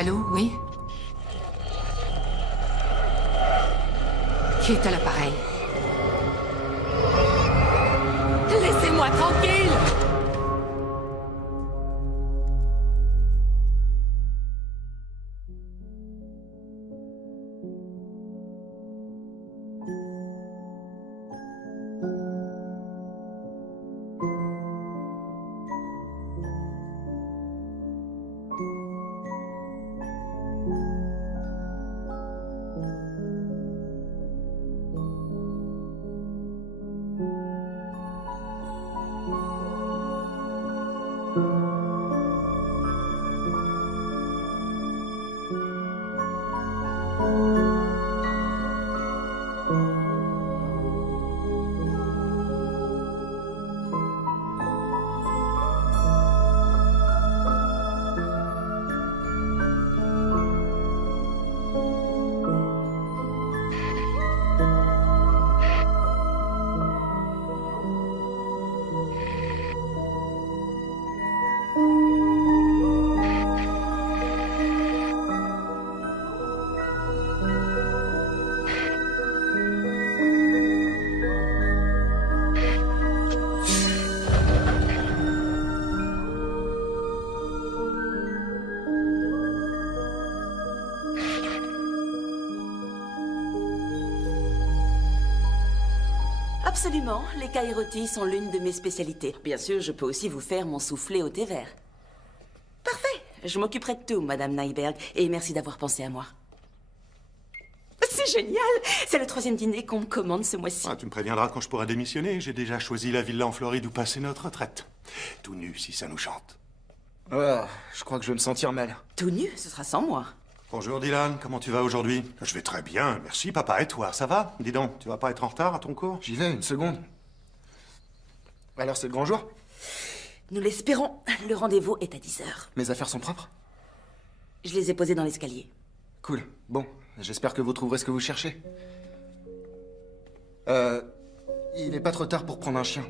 Allô, oui? Qui est à l'appareil? Laissez-moi tranquille! Absolument, les kairotis sont l'une de mes spécialités. Bien sûr, je peux aussi vous faire mon soufflé au thé vert. Parfait, je m'occuperai de tout, Madame Nyberg, et merci d'avoir pensé à moi. C'est génial! C'est le 3e dîner qu'on me commande ce mois-ci. Ah, tu me préviendras quand je pourrai démissionner. J'ai déjà choisi la villa en Floride où passer notre retraite. Tout nu, si ça nous chante. Je crois que je vais me sentir mal. Tout nu, ce sera sans moi. Bonjour Dylan, comment tu vas aujourd'hui? Je vais très bien, merci papa. Et toi, ça va? Dis donc, tu vas pas être en retard à ton cours? J'y vais, une seconde. Alors c'est le grand jour? Nous l'espérons. Le rendez-vous est à 10h. Mes affaires sont propres? Je les ai posées dans l'escalier. Cool. Bon, j'espère que vous trouverez ce que vous cherchez. Il est pas trop tard pour prendre un chien.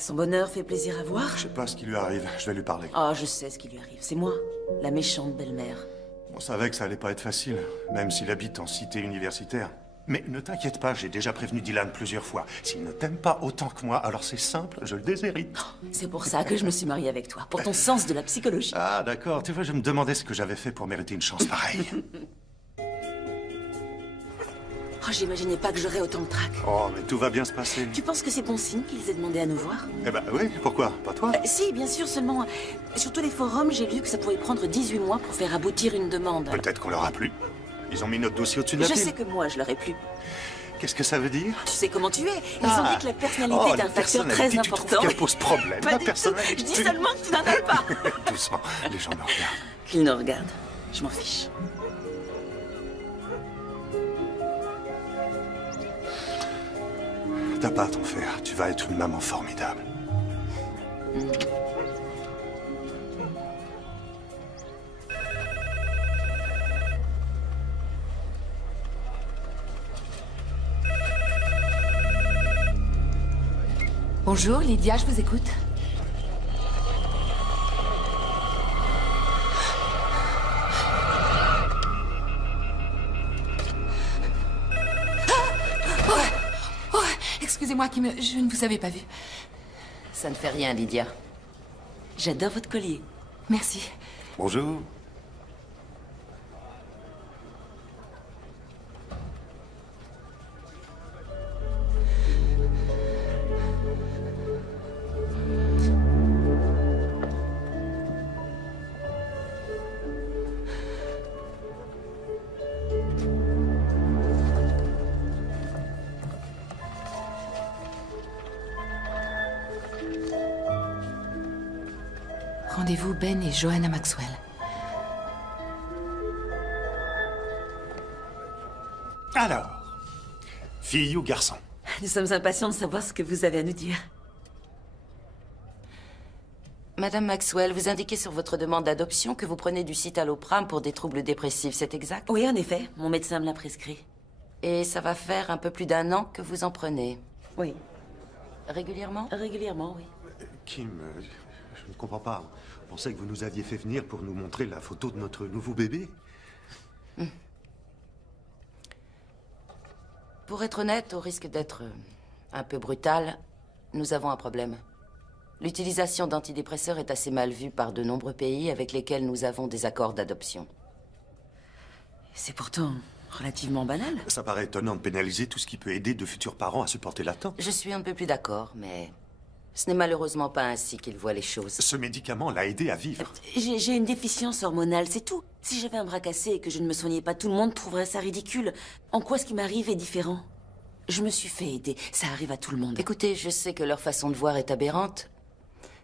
Son bonheur fait plaisir à voir. Je sais pas ce qui lui arrive, je vais lui parler. Oh, je sais ce qui lui arrive. C'est moi, la méchante belle-mère. On savait que ça allait pas être facile, même s'il habite en cité universitaire. Mais ne t'inquiète pas, j'ai déjà prévenu Dylan plusieurs fois. S'il ne t'aime pas autant que moi, alors c'est simple, je le déshérite. C'est pour ça que je me suis mariée avec toi, pour ton sens de la psychologie. Ah, d'accord. Tu vois, je me demandais ce que j'avais fait pour mériter une chance pareille. Oh, j'imaginais pas que j'aurais autant de trac. Oh, mais tout va bien se passer. Tu penses que c'est bon signe qu'ils aient demandé à nous voir? Eh ben oui, pourquoi? Pas toi? Si, bien sûr, seulement... Sur tous les forums, j'ai lu que ça pouvait prendre 18 mois pour faire aboutir une demande. Peut-être qu'on leur a plu. Ils ont mis notre dossier au-dessus de la Je pile. sais que moi, je leur ai plu. Qu'est-ce que ça veut dire? Tu sais comment tu es. Ils ont dit que la personnalité est un facteur très Tu important. trouves qu'elle pose problème? Pas La du tout. personnalité. Je dis seulement que tu n'en as pas. Doucement, les gens me regardent. Qu'ils nous regardent. Je m'en fiche. T'as pas à t'en faire, tu vas être une maman formidable. Bonjour, Lydia, je vous écoute. Excusez-moi, je ne vous avais pas vu. Ça ne fait rien, Lydia. J'adore votre collier. Merci. Bonjour. Rendez-vous Ben et Johanna Maxwell. Alors, fille ou garçon? Nous sommes impatients de savoir ce que vous avez à nous dire. Madame Maxwell, vous indiquez sur votre demande d'adoption que vous prenez du citalopram pour des troubles dépressifs, c'est exact? Oui, en effet. Mon médecin me l'a prescrit. Et ça va faire un peu plus d'1 an que vous en prenez? Oui. Régulièrement? Régulièrement, oui. Kim, Je ne comprends pas. On pensait que vous nous aviez fait venir pour nous montrer la photo de notre nouveau bébé. Pour être honnête, au risque d'être un peu brutal, nous avons un problème. L'utilisation d'antidépresseurs est assez mal vue par de nombreux pays avec lesquels nous avons des accords d'adoption. C'est pourtant relativement banal. Ça paraît étonnant de pénaliser tout ce qui peut aider de futurs parents à supporter l'attente. Je suis un peu plus d'accord, mais ce n'est malheureusement pas ainsi qu'ils voient les choses. Ce médicament l'a aidé à vivre. J'ai une déficience hormonale, c'est tout. Si j'avais un bras cassé et que je ne me soignais pas, tout le monde trouverait ça ridicule. En quoi ce qui m'arrive est différent? Je me suis fait aider. Ça arrive à tout le monde. Écoutez, je sais que leur façon de voir est aberrante,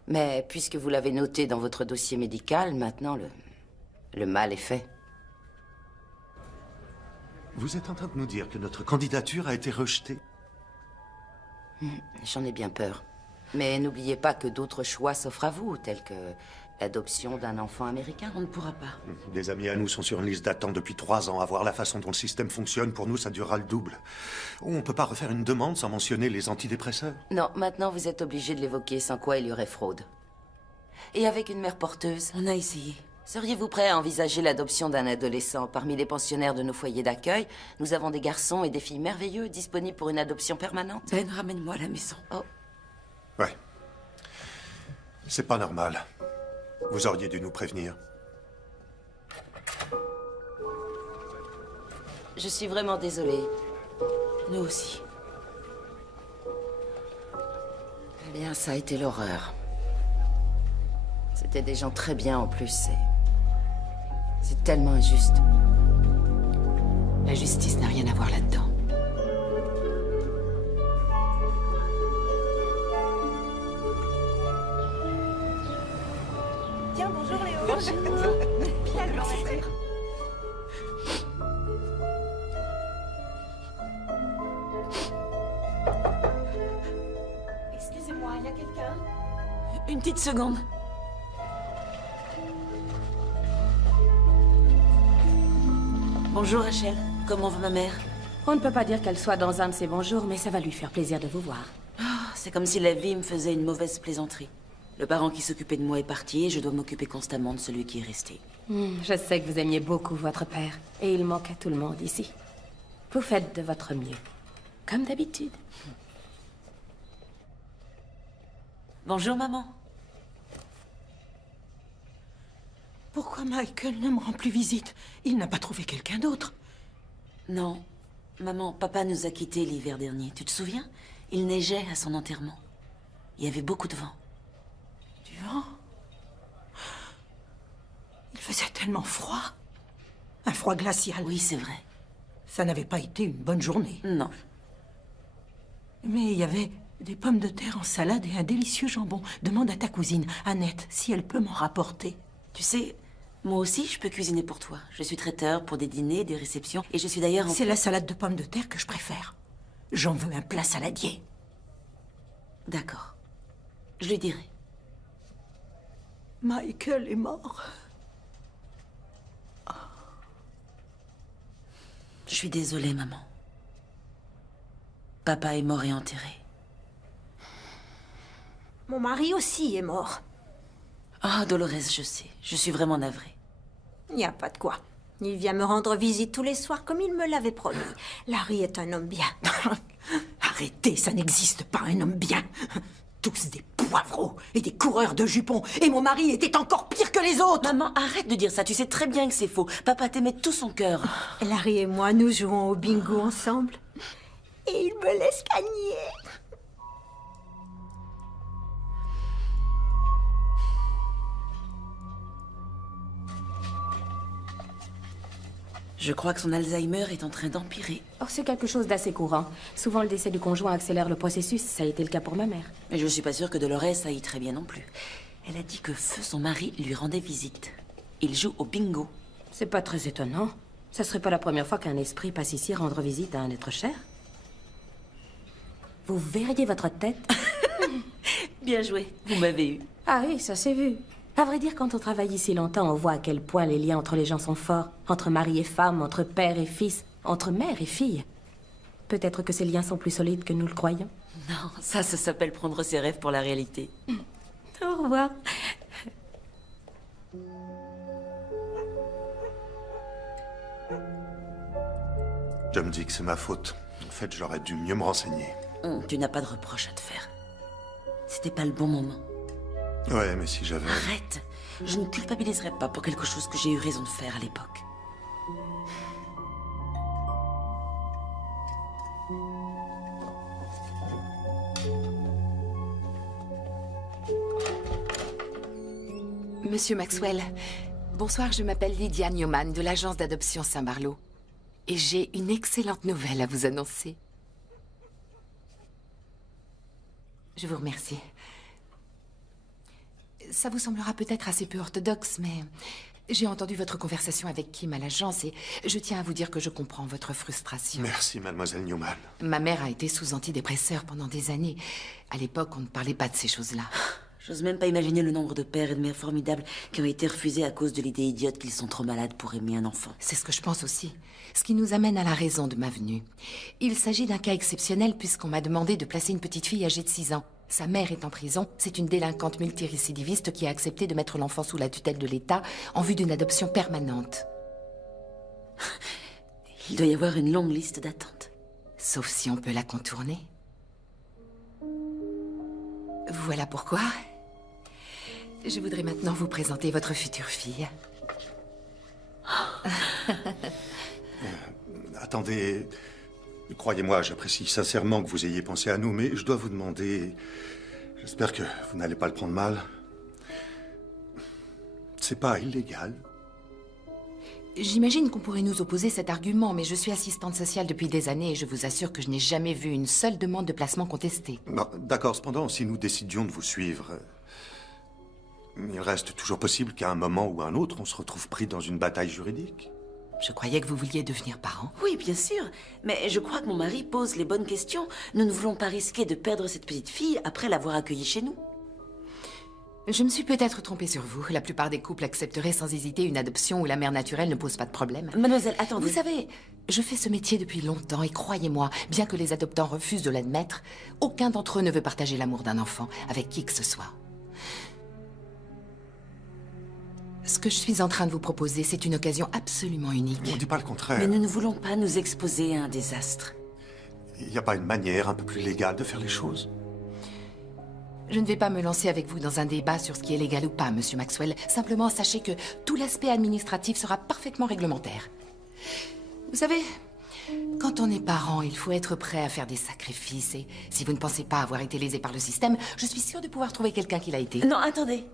mais puisque vous l'avez noté dans votre dossier médical, maintenant le mal est fait. Vous êtes en train de nous dire que notre candidature a été rejetée? J'en ai bien peur. Mais n'oubliez pas que d'autres choix s'offrent à vous, tels que l'adoption d'un enfant américain. On ne pourra pas. Des amis à nous sont sur une liste d'attente depuis 3 ans. À voir la façon dont le système fonctionne, pour nous, ça durera le double. On ne peut pas refaire une demande sans mentionner les antidépresseurs? Non, maintenant vous êtes obligé de l'évoquer, sans quoi il y aurait fraude. Et avec une mère porteuse, On a essayé. seriez-vous prêt à envisager l'adoption d'un adolescent? Parmi les pensionnaires de nos foyers d'accueil, nous avons des garçons et des filles merveilleux disponibles pour une adoption permanente. Ben, ramène-moi à la maison. Oh, Ouais. C'est pas normal. Vous auriez dû nous prévenir. je suis vraiment désolée. Nous aussi. Eh bien, ça a été l'horreur. C'était des gens très bien en plus. C'est tellement injuste. La justice n'a rien à voir là-dedans. Tiens, bonjour Léo. Bonjour. Bien, merci. Excusez-moi, il y a quelqu'un? Une petite seconde. Bonjour Rachel, comment va ma mère? On ne peut pas dire qu'elle soit dans un de ses bons jours, mais ça va lui faire plaisir de vous voir. C'est comme si la vie me faisait une mauvaise plaisanterie. Le parent qui s'occupait de moi est parti et je dois m'occuper constamment de celui qui est resté. Je sais que vous aimiez beaucoup votre père, et il manque à tout le monde ici. Vous faites de votre mieux, comme d'habitude. Bonjour maman. Pourquoi Michael ne me rend plus visite? Il n'a pas trouvé quelqu'un d'autre. Non, maman, papa nous a quittés l'hiver dernier. Tu te souviens? Il neigeait à son enterrement. Il y avait beaucoup de vent. Du vent? Il faisait tellement froid. Un froid glacial. Oui, c'est vrai. Ça n'avait pas été une bonne journée. Non. Mais il y avait des pommes de terre en salade et un délicieux jambon. Demande à ta cousine, Annette, si elle peut m'en rapporter. Tu sais, moi aussi, je peux cuisiner pour toi. Je suis traiteur pour des dîners, des réceptions, et je suis d'ailleurs... C'est la salade de pommes de terre que je préfère. J'en veux un plat saladier. D'accord. Je lui dirai. Michael est mort. Je suis désolée, maman. Papa est mort et enterré. Mon mari aussi est mort. Ah, Dolores, je sais. Je suis vraiment navrée. Il n'y a pas de quoi. Il vient me rendre visite tous les soirs comme il me l'avait promis. Larry est un homme bien. Arrêtez, ça n'existe pas un homme bien. Tous des poivreaux et des coureurs de jupons. Et mon mari était encore pire que les autres. Maman, arrête de dire ça. Tu sais très bien que c'est faux. Papa t'aimait de tout son cœur. Larry et moi, nous jouons au bingo ensemble. Et il me laisse gagner. Je crois que son Alzheimer est en train d'empirer. Oh, c'est quelque chose d'assez courant. Souvent, le décès du conjoint accélère le processus. Ça a été le cas pour ma mère. Mais je suis pas sûre que Dolores aille très bien non plus. Elle a dit que Feu, son mari, lui rendait visite. Il joue au bingo. C'est pas très étonnant. Ça serait pas la première fois qu'un esprit passe ici rendre visite à un être cher. Vous verriez votre tête. Bien joué, vous m'avez eu. Ah oui, ça s'est vu. À vrai dire, quand on travaille ici longtemps, on voit à quel point les liens entre les gens sont forts. Entre mari et femme, entre père et fils, entre mère et fille. Peut-être que ces liens sont plus solides que nous le croyons. Non, ça s'appelle prendre ses rêves pour la réalité. Au revoir. Je me dis que c'est ma faute. En fait, j'aurais dû mieux me renseigner. Tu n'as pas de reproche à te faire. C'était pas le bon moment. Ouais, mais si j'avais... Arrête! Je ne culpabiliserai pas pour quelque chose que j'ai eu raison de faire à l'époque. Monsieur Maxwell, bonsoir, je m'appelle Lydia Newman de l'agence d'adoption Saint-Barlot. Et j'ai une excellente nouvelle à vous annoncer. Je vous remercie. Ça vous semblera peut-être assez peu orthodoxe, mais j'ai entendu votre conversation avec Kim à l'agence et je tiens à vous dire que je comprends votre frustration. Merci, mademoiselle Newman. Ma mère a été sous antidépresseur pendant des années. À l'époque, on ne parlait pas de ces choses-là. J'ose même pas imaginer le nombre de pères et de mères formidables qui ont été refusés à cause de l'idée idiote qu'ils sont trop malades pour aimer un enfant. C'est ce que je pense aussi. Ce qui nous amène à la raison de ma venue. Il s'agit d'un cas exceptionnel puisqu'on m'a demandé de placer une petite fille âgée de 6 ans. Sa mère est en prison. C'est une délinquante multirécidiviste qui a accepté de mettre l'enfant sous la tutelle de l'État en vue d'une adoption permanente. Il doit y avoir une longue liste d'attente. Sauf si on peut la contourner. Voilà pourquoi je voudrais maintenant vous présenter votre future fille. Attendez... Croyez-moi, j'apprécie sincèrement que vous ayez pensé à nous, mais je dois vous demander... J'espère que vous n'allez pas le prendre mal. C'est pas illégal. J'imagine qu'on pourrait nous opposer cet argument, mais je suis assistante sociale depuis des années et je vous assure que je n'ai jamais vu une seule demande de placement contestée. Non, d'accord, cependant, si nous décidions de vous suivre... Il reste toujours possible qu'à un moment ou un autre, on se retrouve pris dans une bataille juridique. Je croyais que vous vouliez devenir parent. Oui, bien sûr. Mais je crois que mon mari pose les bonnes questions. Nous ne voulons pas risquer de perdre cette petite fille après l'avoir accueillie chez nous. Je me suis peut-être trompée sur vous. La plupart des couples accepteraient sans hésiter une adoption où la mère naturelle ne pose pas de problème. Mademoiselle, attendez. Vous savez, je fais ce métier depuis longtemps et croyez-moi, bien que les adoptants refusent de l'admettre, aucun d'entre eux ne veut partager l'amour d'un enfant avec qui que ce soit. Ce que je suis en train de vous proposer, c'est une occasion absolument unique. On ne dit pas le contraire. Mais nous ne voulons pas nous exposer à un désastre. Il n'y a pas une manière un peu plus légale de faire les choses? Je ne vais pas me lancer avec vous dans un débat sur ce qui est légal ou pas, Monsieur Maxwell. Simplement, sachez que tout l'aspect administratif sera parfaitement réglementaire. Vous savez, quand on est parent, il faut être prêt à faire des sacrifices. Et si vous ne pensez pas avoir été lésé par le système, je suis sûre de pouvoir trouver quelqu'un qui l'a été. Non, attendez.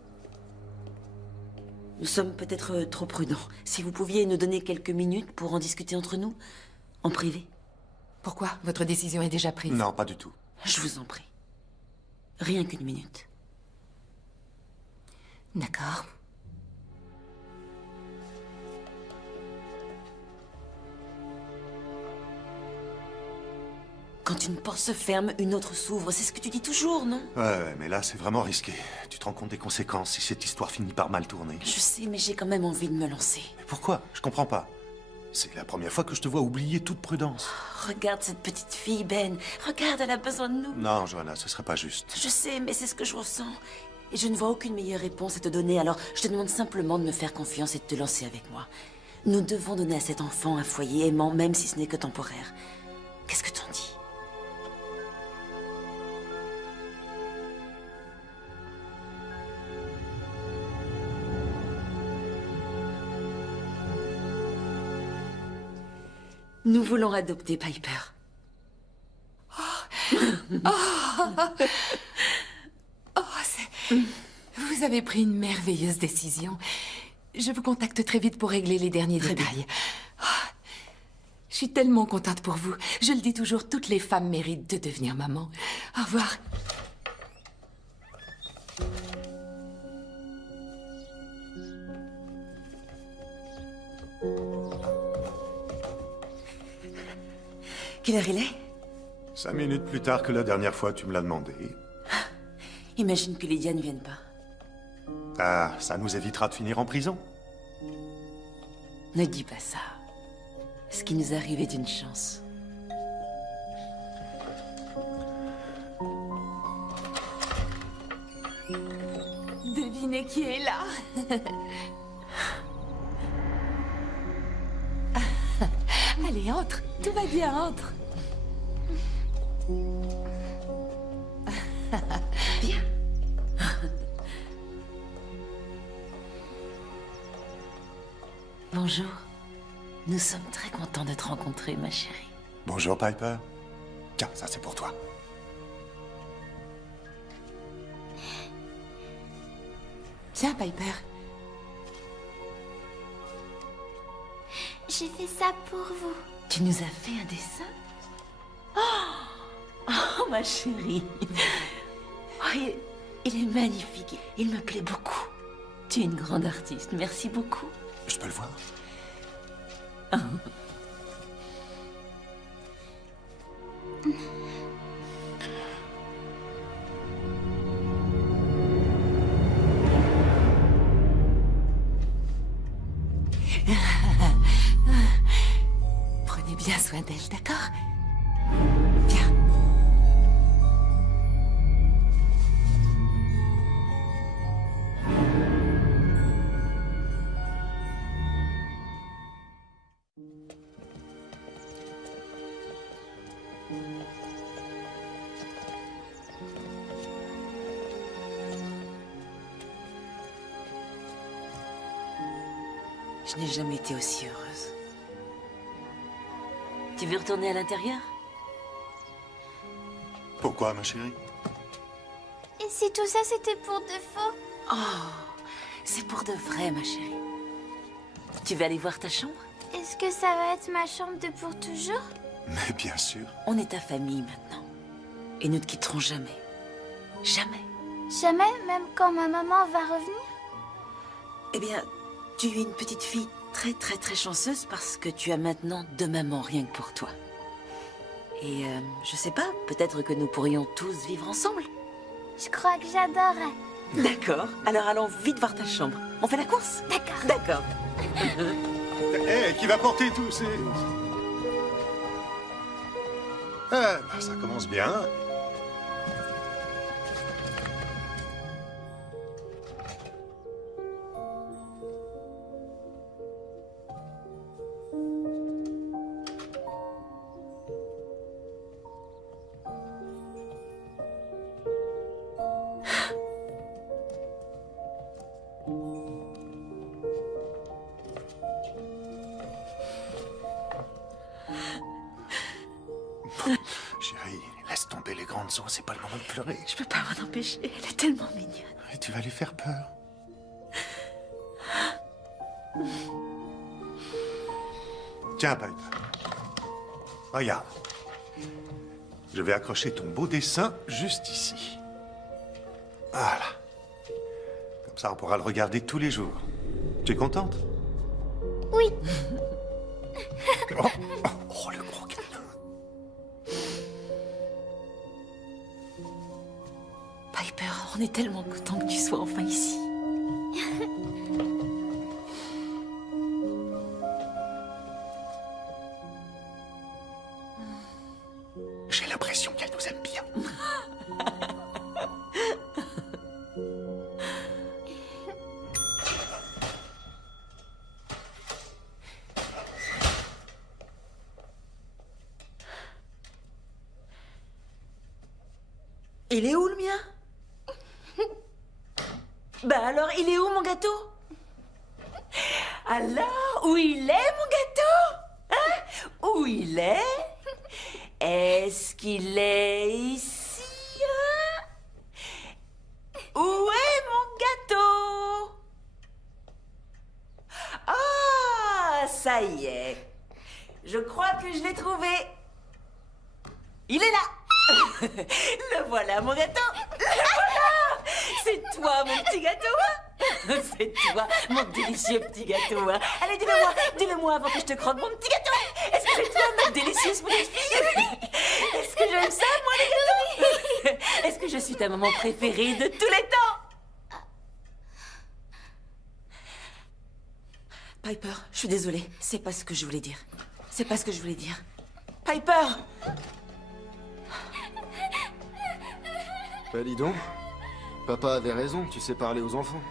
Nous sommes peut-être trop prudents. Si vous pouviez nous donner quelques minutes pour en discuter entre nous, en privé. Pourquoi? Votre décision est déjà prise. Non, pas du tout. Je vous en prie. Rien qu'une minute. D'accord. Quand une porte se ferme, une autre s'ouvre. C'est ce que tu dis toujours, non? Ouais, mais là, c'est vraiment risqué. Tu te rends compte des conséquences si cette histoire finit par mal tourner? Je sais, mais j'ai quand même envie de me lancer. Mais pourquoi? Je comprends pas. C'est la première fois que je te vois oublier toute prudence. Regarde cette petite fille, Ben. Regarde, elle a besoin de nous. Non, Johanna, ce serait pas juste. Je sais, mais c'est ce que je ressens. Et je ne vois aucune meilleure réponse à te donner, alors je te demande simplement de me faire confiance et de te lancer avec moi. Nous devons donner à cet enfant un foyer aimant, même si ce n'est que temporaire. Qu'est-ce que t'en dis? Nous voulons adopter Piper. Vous avez pris une merveilleuse décision. Je vous contacte très vite pour régler les derniers détails. Je suis tellement contente pour vous. Je le dis toujours, toutes les femmes méritent de devenir maman. Au revoir. Quelle heure il est? 5 minutes plus tard que la dernière fois, tu me l'as demandé. Imagine que Lydia ne vienne pas. Ah, ça nous évitera de finir en prison. Ne dis pas ça. Ce qui nous arrive est une chance. Devinez qui est là? Allez, Allez, entre. Tout va bien, entre. Bien. Bonjour. Nous sommes très contents de te rencontrer, ma chérie. Bonjour, Piper. Tiens, ça c'est pour toi. Tiens, Piper. J'ai fait ça pour vous. Tu nous as fait un dessin? Oh, ma chérie. Oh, il est magnifique. Il me plaît beaucoup. Tu es une grande artiste. Merci beaucoup. Je peux le voir? Prenez bien soin d'elle, d'accord? Bien. Je n'ai jamais été aussi heureuse. Tu veux retourner à l'intérieur? Pourquoi, ma chérie? Et si tout ça c'était pour de faux? Oh, c'est pour de vrai, ma chérie. Tu veux aller voir ta chambre? Est-ce que ça va être ma chambre de pour toujours? Mais bien sûr. On est ta famille maintenant. Et nous ne te quitterons jamais. Jamais. Jamais, même quand ma maman va revenir? Eh bien, tu es une petite fille très très très chanceuse parce que tu as maintenant 2 mamans rien que pour toi. Et je sais pas, peut-être que nous pourrions tous vivre ensemble. Je crois que j'adorerais. D'accord, alors allons vite voir ta chambre. On fait la course? D'accord. D'accord. Hé, qui va porter tous ces... Ah, bah, ça commence bien. Chérie, laisse tomber les grandes eaux, c'est pas le moment de pleurer. Je peux pas m'en empêcher, elle est tellement mignonne. Et tu vas lui faire peur. Tiens, Piper. Regarde. Je vais accrocher ton beau dessin juste ici. Voilà. Comme ça, on pourra le regarder tous les jours. Tu es contente? Oui. Oh, le gros câlin. Piper, on est tellement contents que tu sois enfin ici. J'ai l'impression qu'elle nous aime bien. Il est où le mien? Bah alors, il est où mon gâteau? Alors, où il est mon gâteau? Hein? Où il est? Est-ce qu'il est ici? Hein? Où est mon gâteau? Ah, ça y est. Je crois que je l'ai trouvé. Il est là. Le voilà, mon gâteau. Le voilà. C'est toi, mon petit gâteau. Hein? C'est toi, mon délicieux petit gâteau. Hein? Allez, dis-le-moi avant que je te croque, mon petit gâteau. Est-ce que c'est toi, ma délicieuse petite fille? Est-ce que j'aime ça, moi, les gâteaux? Est-ce que je suis ta maman préférée de tous les temps? Piper, je suis désolée. C'est pas ce que je voulais dire. C'est pas ce que je voulais dire. Piper! Bah dis donc, papa avait raison, tu sais parler aux enfants.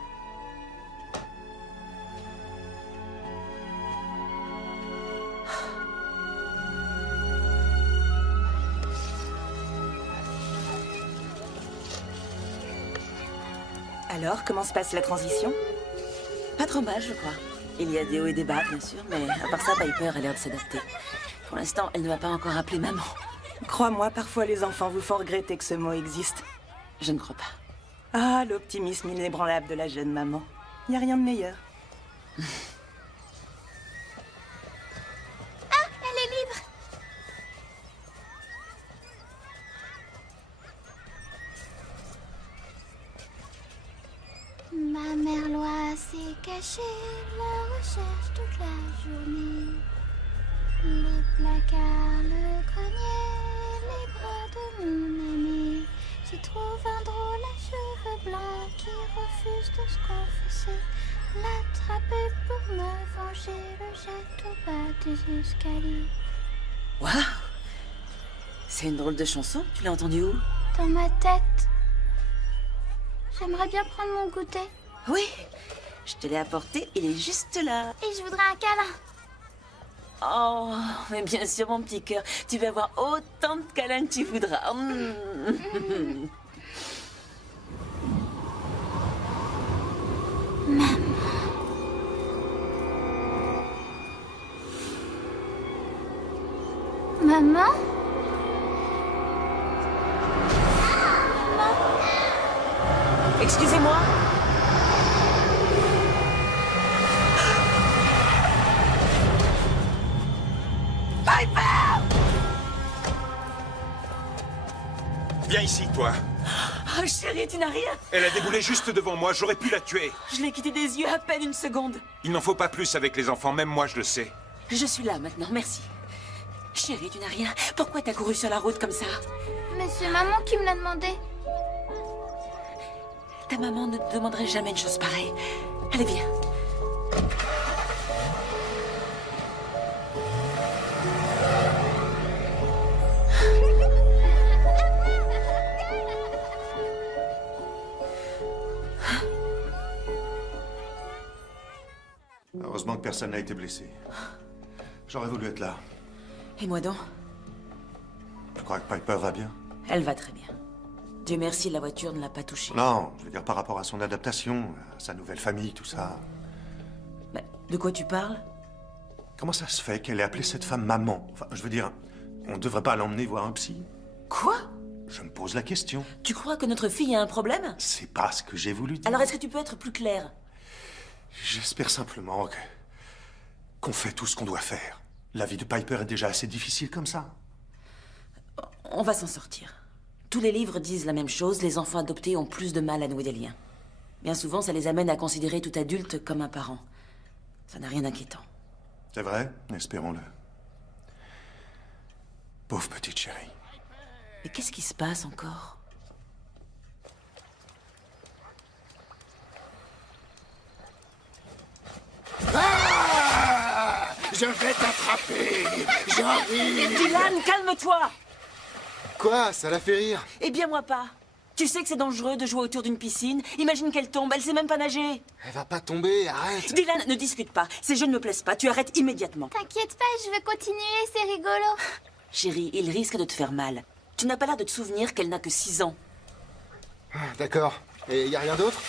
Alors, comment se passe la transition? Pas trop mal, je crois. Il y a des hauts et des bas, bien sûr, mais à part ça, Piper a l'air de s'adapter. Pour l'instant, elle ne m'a pas encore appelé maman. Crois-moi, parfois les enfants vous font regretter que ce mot existe. Je ne crois pas. Ah, l'optimisme inébranlable de la jeune maman. Il n'y a rien de meilleur. Ah, elle est libre. Ma mère Loa s'est cachée, la recherche toute la journée. Les placards, le grenier, les bras de mon aîné. J'y trouve un drôle à cheveux blancs qui refuse de se confesser. L'attraper pour me venger, le jette au bas des escaliers. Waouh! C'est une drôle de chanson, tu l'as entendue où? Dans ma tête. J'aimerais bien prendre mon goûter. Oui, je te l'ai apporté, il est juste là. Et je voudrais un câlin. Oh, mais bien sûr, mon petit cœur, tu vas avoir autant de câlins que tu voudras. Maman? Excusez-moi. Viens ici, toi. Oh, chérie, tu n'as rien. Elle a déboulé juste devant moi, j'aurais pu la tuer. Je l'ai quitté des yeux à peine une seconde. Il n'en faut pas plus avec les enfants, même moi je le sais. Je suis là maintenant, merci. Chérie, tu n'as rien. Pourquoi t'as couru sur la route comme ça? Mais c'est maman qui me l'a demandé. Ta maman ne te demanderait jamais une chose pareille. Allez, viens. Heureusement que personne n'a été blessé. J'aurais voulu être là. Et moi donc? Tu crois que Piper va bien? Elle va très bien. Dieu merci, la voiture ne l'a pas touchée. Non, je veux dire par rapport à son adaptation, à sa nouvelle famille, tout ça. Mais de quoi tu parles? Comment ça se fait qu'elle ait appelé cette femme maman? Enfin, je veux dire, on ne devrait pas l'emmener voir un psy? Quoi? Je me pose la question. Tu crois que notre fille a un problème? C'est pas ce que j'ai voulu dire. Alors est-ce que tu peux être plus clair? J'espère simplement qu'on fait tout ce qu'on doit faire. La vie de Piper est déjà assez difficile comme ça. On va s'en sortir. Tous les livres disent la même chose, les enfants adoptés ont plus de mal à nouer des liens. Bien souvent, ça les amène à considérer tout adulte comme un parent. Ça n'a rien d'inquiétant. C'est vrai, espérons-le. Pauvre petite chérie. Mais qu'est-ce qui se passe encore? Ah! Je vais t'attraper! J'arrive! Dylan, calme-toi! Quoi? Ça la fait rire? Eh bien, moi pas. Tu sais que c'est dangereux de jouer autour d'une piscine. Imagine qu'elle tombe, elle sait même pas nager. Elle va pas tomber, arrête! Dylan, ne discute pas. Ces jeux ne me plaisent pas. Tu arrêtes immédiatement. T'inquiète pas, je vais continuer, c'est rigolo. Chérie, il risque de te faire mal. Tu n'as pas l'air de te souvenir qu'elle n'a que 6 ans. D'accord. Et y a rien d'autre?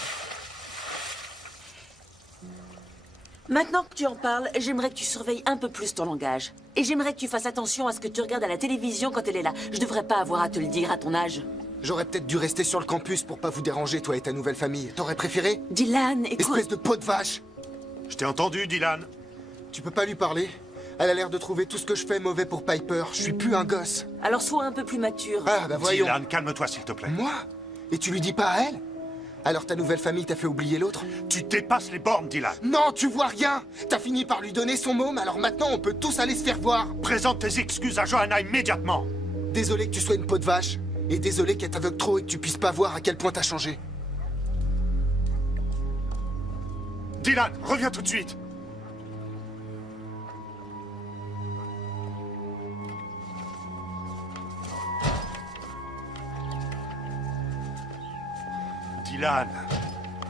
Maintenant que tu en parles, j'aimerais que tu surveilles un peu plus ton langage. Et j'aimerais que tu fasses attention à ce que tu regardes à la télévision quand elle est là. Je devrais pas avoir à te le dire à ton âge. J'aurais peut-être dû rester sur le campus pour pas vous déranger, toi et ta nouvelle famille. T'aurais préféré? Dylan, écoute... Espèce de peau de vache! Je t'ai entendu, Dylan. Tu peux pas lui parler? Elle a l'air de trouver tout ce que je fais mauvais pour Piper. Je suis plus un gosse. Alors sois un peu plus mature. Ah, bah voyons. Dylan, calme-toi, s'il te plaît. Moi? Et tu lui dis pas à elle? Alors ta nouvelle famille t'a fait oublier l'autre? Tu dépasses les bornes, Dylan. Non, tu vois rien! T'as fini par lui donner son môme, alors maintenant on peut tous aller se faire voir! Présente tes excuses à Johanna immédiatement. Désolé que tu sois une peau de vache. Et désolé qu'elle t'aveugle trop et que tu puisses pas voir à quel point t'as changé. Dylan, reviens tout de suite.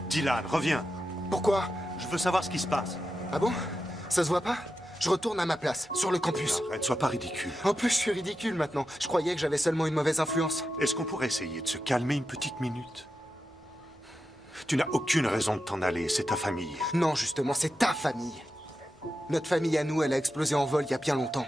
Dylan, reviens. Pourquoi? Je veux savoir ce qui se passe. Ah bon? Ça se voit pas? Je retourne à ma place, sur le campus. Arrête, sois pas ridicule. En plus, je suis ridicule maintenant. Je croyais que j'avais seulement une mauvaise influence. Est-ce qu'on pourrait essayer de se calmer une petite minute? Tu n'as aucune raison de t'en aller, c'est ta famille. Non, justement, c'est ta famille. Notre famille à nous, elle a explosé en vol il y a bien longtemps.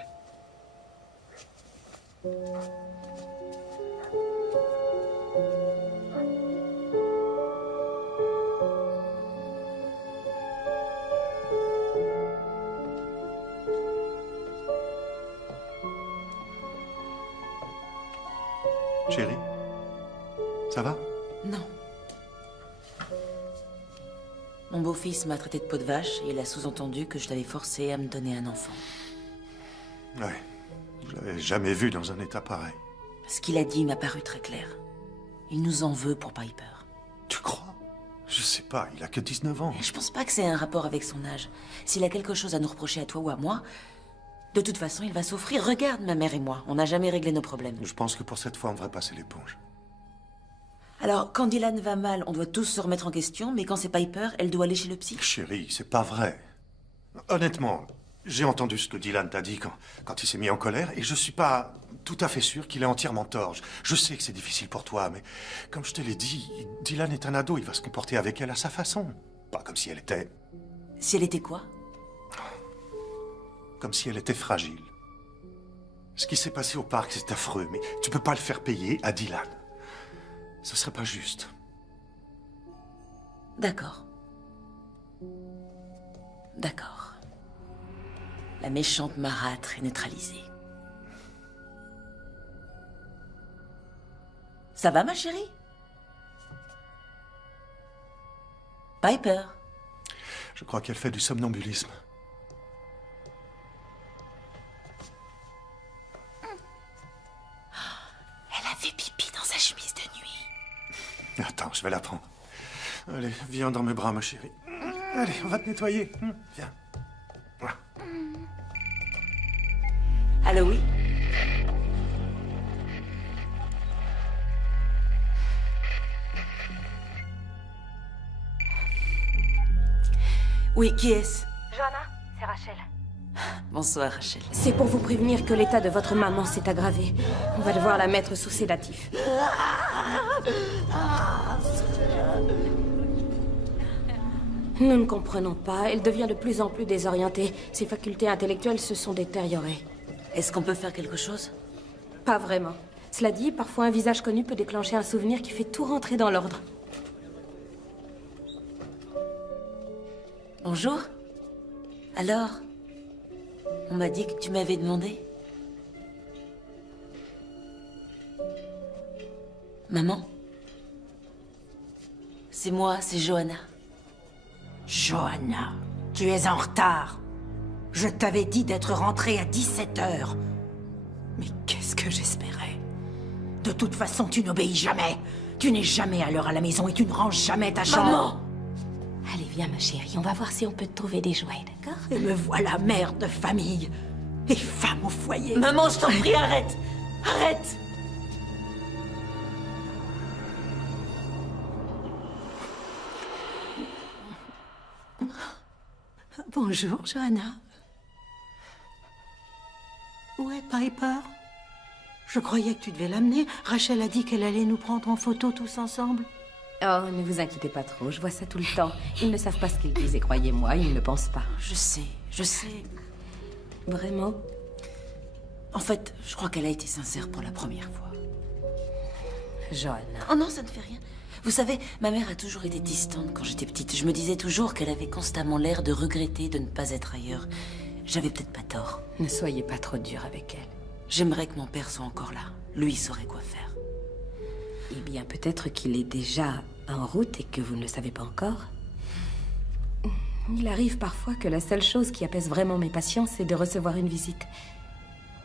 Chérie, ça va? Non. Mon beau-fils m'a traité de peau de vache et il a sous-entendu que je l'avais forcé à me donner un enfant. Ouais, je l'avais jamais vu dans un état pareil. Ce qu'il a dit m'a paru très clair. Il nous en veut pour Piper. Tu crois? Je sais pas, il a que 19 ans. Je pense pas que c'est un rapport avec son âge. S'il a quelque chose à nous reprocher à toi ou à moi, de toute façon, il va souffrir. Regarde, ma mère et moi, on n'a jamais réglé nos problèmes. Je pense que pour cette fois, on devrait passer l'éponge. Alors, quand Dylan va mal, on doit tous se remettre en question, mais quand c'est Piper, elle doit aller chez le psy. Chérie, c'est pas vrai. Honnêtement, j'ai entendu ce que Dylan t'a dit quand il s'est mis en colère, et je suis pas tout à fait sûr qu'il ait entièrement tort. Je sais que c'est difficile pour toi, mais comme je te l'ai dit, Dylan est un ado, il va se comporter avec elle à sa façon. Pas comme si elle était... Si elle était quoi? Comme si elle était fragile. Ce qui s'est passé au parc, c'est affreux, mais tu peux pas le faire payer à Dylan. Ce serait pas juste. D'accord. D'accord. La méchante marâtre est neutralisée. Ça va, ma chérie? Piper? Je crois qu'elle fait du somnambulisme. Elle a fait pipi dans sa chemise de nuit. Attends, je vais la prendre. Allez, viens dans mes bras, ma chérie. Allez, on va te nettoyer. Viens. Allô, oui? Oui, qui est-ce? Johanna, c'est Rachel. Bonsoir, Rachel. C'est pour vous prévenir que l'état de votre maman s'est aggravé. On va devoir la mettre sous sédatif. Nous ne comprenons pas. Elle devient de plus en plus désorientée. Ses facultés intellectuelles se sont détériorées. Est-ce qu'on peut faire quelque chose? Pas vraiment. Cela dit, parfois un visage connu peut déclencher un souvenir qui fait tout rentrer dans l'ordre. Bonjour. Alors? On m'a dit que tu m'avais demandé. Maman? C'est moi, c'est Johanna. Johanna, tu es en retard. Je t'avais dit d'être rentrée à 17h. Mais qu'est-ce que j'espérais? De toute façon, tu n'obéis jamais. Tu n'es jamais à l'heure à la maison et tu ne ranges jamais ta chambre. Maman! Allez, viens, ma chérie. On va voir si on peut te trouver des jouets, d'accord? Et me voilà mère de famille et femme au foyer. Maman, je t'en prie, arrête! Arrête! Bonjour, Johanna. Où est Piper? Je croyais que tu devais l'amener. Rachel a dit qu'elle allait nous prendre en photo tous ensemble. Oh, ne vous inquiétez pas trop. Je vois ça tout le temps. Ils ne savent pas ce qu'ils disent et croyez-moi, ils ne pensent pas. Je sais. Vraiment? En fait, je crois qu'elle a été sincère pour la première fois. Johanna. Oh non, ça ne fait rien. Vous savez, ma mère a toujours été distante quand j'étais petite. Je me disais toujours qu'elle avait constamment l'air de regretter de ne pas être ailleurs. J'avais peut-être pas tort. Ne soyez pas trop dur avec elle. J'aimerais que mon père soit encore là. Lui saurait quoi faire. Eh bien, peut-être qu'il est déjà en route et que vous ne le savez pas encore. Il arrive parfois que la seule chose qui apaise vraiment mes patients, c'est de recevoir une visite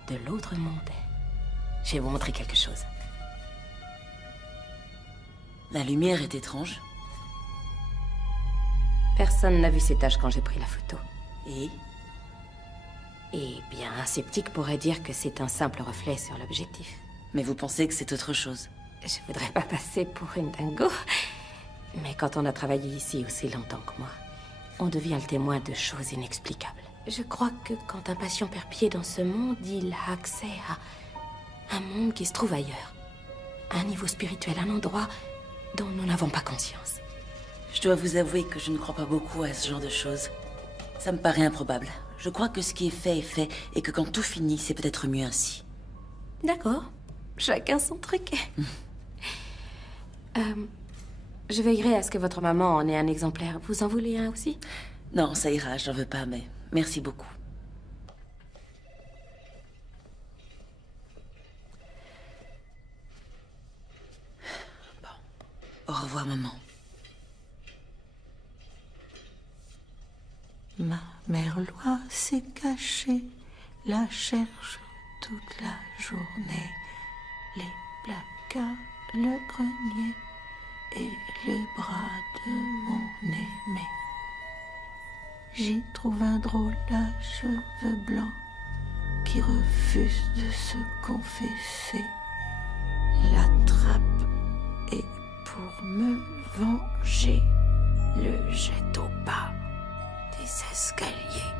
de l'autre monde. Je vais vous montrer quelque chose. La lumière est étrange. Personne n'a vu ces taches quand j'ai pris la photo. Et? Eh bien, un sceptique pourrait dire que c'est un simple reflet sur l'objectif. Mais vous pensez que c'est autre chose? Je voudrais pas passer pour une dingo, mais quand on a travaillé ici aussi longtemps que moi, on devient le témoin de choses inexplicables. Je crois que quand un patient perd pied dans ce monde, il a accès à un monde qui se trouve ailleurs. Un niveau spirituel, un endroit dont nous n'avons pas conscience. Je dois vous avouer que je ne crois pas beaucoup à ce genre de choses. Ça me paraît improbable. Je crois que ce qui est fait, et que quand tout finit, c'est peut-être mieux ainsi. D'accord. Chacun son truc. Je veillerai à ce que votre maman en ait un exemplaire. Vous en voulez un aussi? Non, ça ira, j'en veux pas, mais merci beaucoup. Bon. Au revoir, maman. Ma mère loi s'est cachée, la cherche toute la journée. Les placards, le grenier et les bras de mon aimé. J'y trouve un drôle à cheveux blancs qui refuse de se confesser. L'attrape et pour me venger, le jette au bas des escaliers.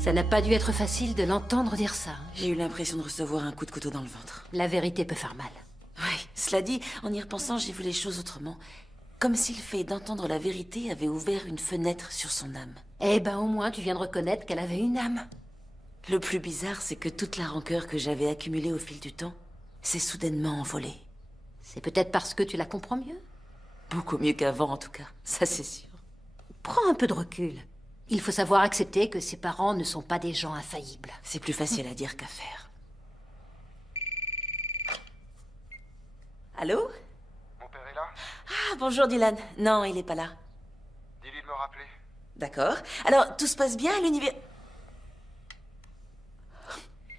Ça n'a pas dû être facile de l'entendre dire ça. J'ai eu l'impression de recevoir un coup de couteau dans le ventre. La vérité peut faire mal. Oui, cela dit, en y repensant, j'ai vu les choses autrement. Comme si le fait d'entendre la vérité avait ouvert une fenêtre sur son âme. Eh ben, au moins, tu viens de reconnaître qu'elle avait une âme. Le plus bizarre, c'est que toute la rancœur que j'avais accumulée au fil du temps s'est soudainement envolée. C'est peut-être parce que tu la comprends mieux. Beaucoup mieux qu'avant, en tout cas. Ça, c'est sûr. Prends un peu de recul. Il faut savoir accepter que ses parents ne sont pas des gens infaillibles. C'est plus facile à dire qu'à faire. Allô? Mon père est là? Ah, bonjour Dylan. Non, il est pas là. Dis-lui de me rappeler. D'accord. Alors, tout se passe bien à l'univers...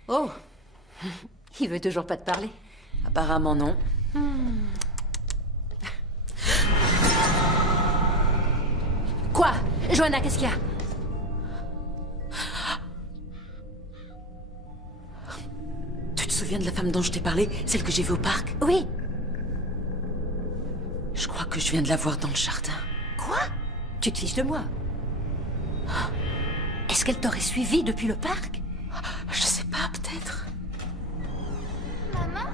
Oh. Il veut toujours pas te parler. Apparemment non. Quoi? Joanna, qu'est-ce qu'il y a? Tu te souviens de la femme dont je t'ai parlé? Celle que j'ai vue au parc? Oui. Je crois que je viens de la voir dans le jardin. Quoi? Tu te fiches de moi? Est-ce qu'elle t'aurait suivi depuis le parc? Je sais pas, peut-être. Maman?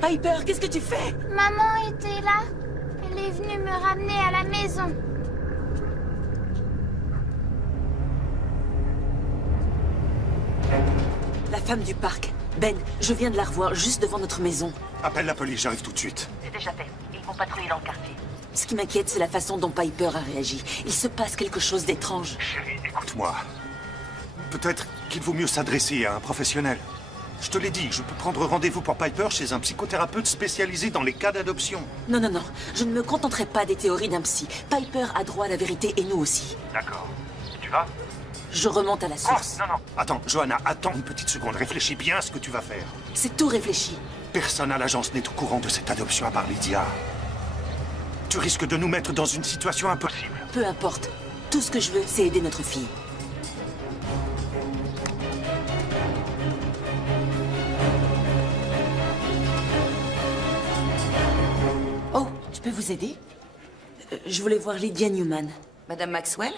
Piper, qu'est-ce que tu fais? Maman était là. Elle est venue me ramener à la maison. La femme du parc. Ben, je viens de la revoir juste devant notre maison. Appelle la police, j'arrive tout de suite. C'est déjà fait. Ils vont patrouiller dans le quartier. Ce qui m'inquiète, c'est la façon dont Piper a réagi. Il se passe quelque chose d'étrange. Chérie, écoute-moi. Peut-être qu'il vaut mieux s'adresser à un professionnel. Je te l'ai dit, je peux prendre rendez-vous pour Piper chez un psychothérapeute spécialisé dans les cas d'adoption. Non, non, non. Je ne me contenterai pas des théories d'un psy. Piper a droit à la vérité et nous aussi. D'accord. Tu vas? Je remonte à la source. Non, non. Attends, Joanna, attends une petite seconde. Réfléchis bien à ce que tu vas faire. C'est tout réfléchi. Personne à l'agence n'est au courant de cette adoption à part Lydia. Tu risques de nous mettre dans une situation impossible. Peu importe. Tout ce que je veux, c'est aider notre fille. Oh, je peux vous aider? Je voulais voir Lydia Newman. Madame Maxwell?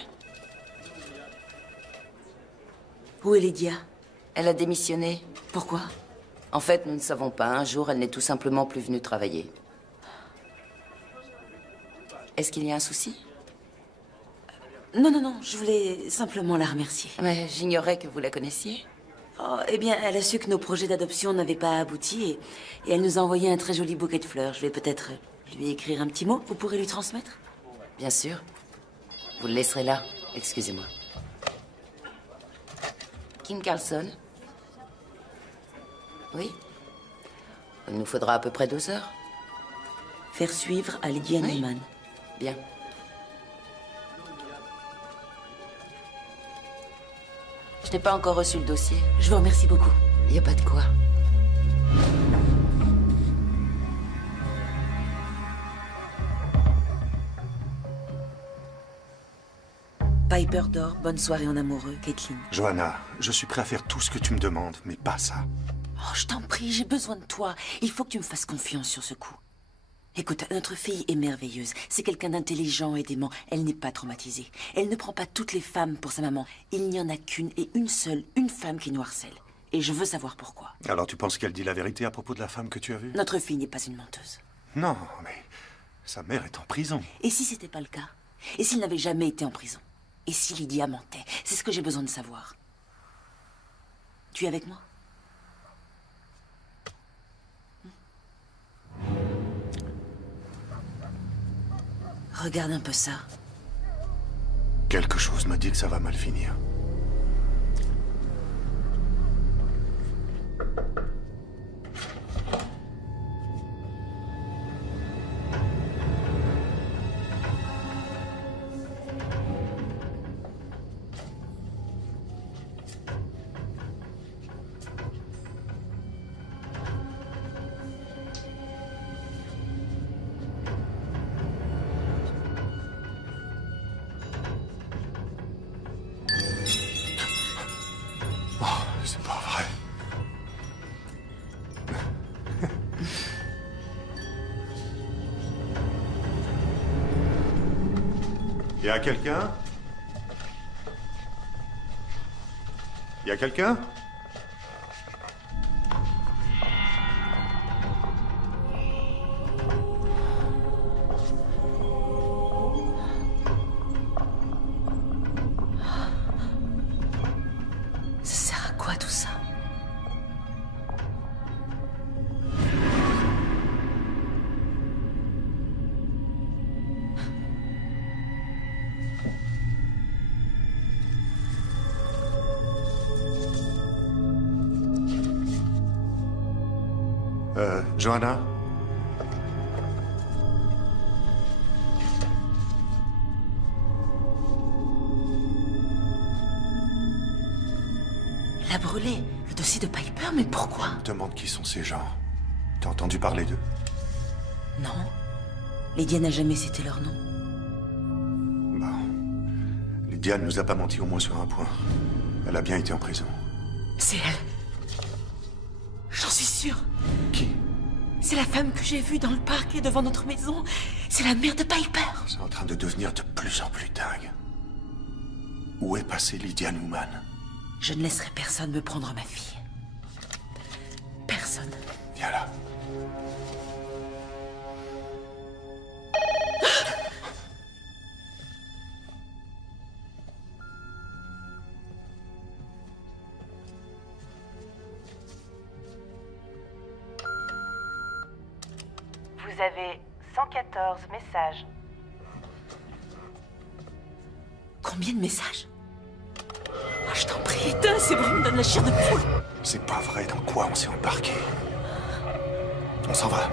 Où est Lydia? Elle a démissionné. Pourquoi? En fait, nous ne savons pas. Un jour, elle n'est tout simplement plus venue travailler. Est-ce qu'il y a un souci? Non, non, non. Je voulais simplement la remercier. Mais j'ignorais que vous la connaissiez. Oh, eh bien, elle a su que nos projets d'adoption n'avaient pas abouti et elle nous a envoyé un très joli bouquet de fleurs. Je vais peut-être lui écrire un petit mot. Vous pourrez lui transmettre? Bien sûr. Vous le laisserez là. Excusez-moi. Kim Carlson? Oui? Il nous faudra à peu près 2 heures. Faire suivre à Lydia Newman. Bien. Je n'ai pas encore reçu le dossier. Je vous remercie beaucoup. Il n'y a pas de quoi. Piper dort, bonne soirée en amoureux, Caitlin. Johanna, je suis prêt à faire tout ce que tu me demandes, mais pas ça. Oh, je t'en prie, j'ai besoin de toi. Il faut que tu me fasses confiance sur ce coup. Écoute, notre fille est merveilleuse. C'est quelqu'un d'intelligent et d'aimant. Elle n'est pas traumatisée. Elle ne prend pas toutes les femmes pour sa maman. Il n'y en a qu'une et une seule, une femme qui nous harcèle. Et je veux savoir pourquoi. Alors tu penses qu'elle dit la vérité à propos de la femme que tu as vue? Notre fille n'est pas une menteuse. Non, mais sa mère est en prison. Et si c'était pas le cas? Et s'il n'avait jamais été en prison? Et si Lydia mentait? C'est ce que j'ai besoin de savoir. Tu es avec moi? Regarde un peu ça. Quelque chose me dit que ça va mal finir. C'est pas vrai. Y a quelqu'un? Y a quelqu'un? Ça sert à quoi tout ça? Johanna? La brûlée, le dossier de Piper, mais pourquoi? Demande qui sont ces gens. T'as entendu parler d'eux? Non. Lydia n'a jamais cité leur nom. Bon. Lydia ne nous a pas menti au moins sur un point. Elle a bien été en prison. C'est elle. J'en suis sûre. Qui? C'est la femme que j'ai vue dans le parc et devant notre maison. C'est la mère de Piper. C'est en train de devenir de plus en plus dingue. Où est passée Lydia Newman? Je ne laisserai personne me prendre ma fille. Personne. Viens là. Vous avez 114 messages. Combien de messages? Oh, je t'en prie, éteins, ces bruits me donnent la chair de poule. C'est pas vrai, dans quoi on s'est embarqué? On s'en va.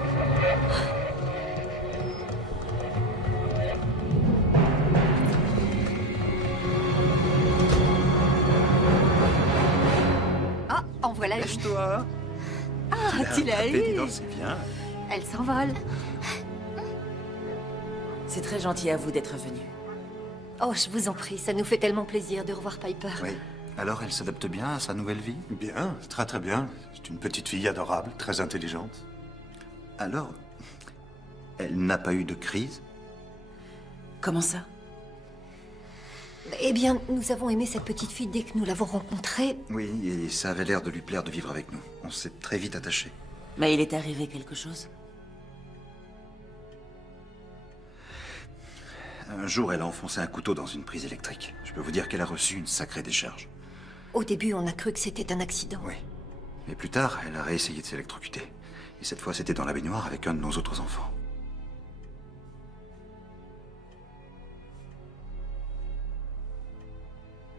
Ah, en voilà une. Lèche-toi. Ah, tu l'as eu. C'est bien. Elle s'envole. C'est très gentil à vous d'être venu. Oh, je vous en prie, ça nous fait tellement plaisir de revoir Piper. Oui. Alors, elle s'adapte bien à sa nouvelle vie? Bien, très très bien. C'est une petite fille adorable, très intelligente. Alors, elle n'a pas eu de crise? Comment ça? Eh bien, nous avons aimé cette petite fille dès que nous l'avons rencontrée. Oui, et ça avait l'air de lui plaire de vivre avec nous. On s'est très vite attachés. Mais il est arrivé quelque chose? Un jour, elle a enfoncé un couteau dans une prise électrique. Je peux vous dire qu'elle a reçu une sacrée décharge. Au début, on a cru que c'était un accident. Oui. Mais plus tard, elle a réessayé de s'électrocuter. Et cette fois, c'était dans la baignoire avec un de nos autres enfants.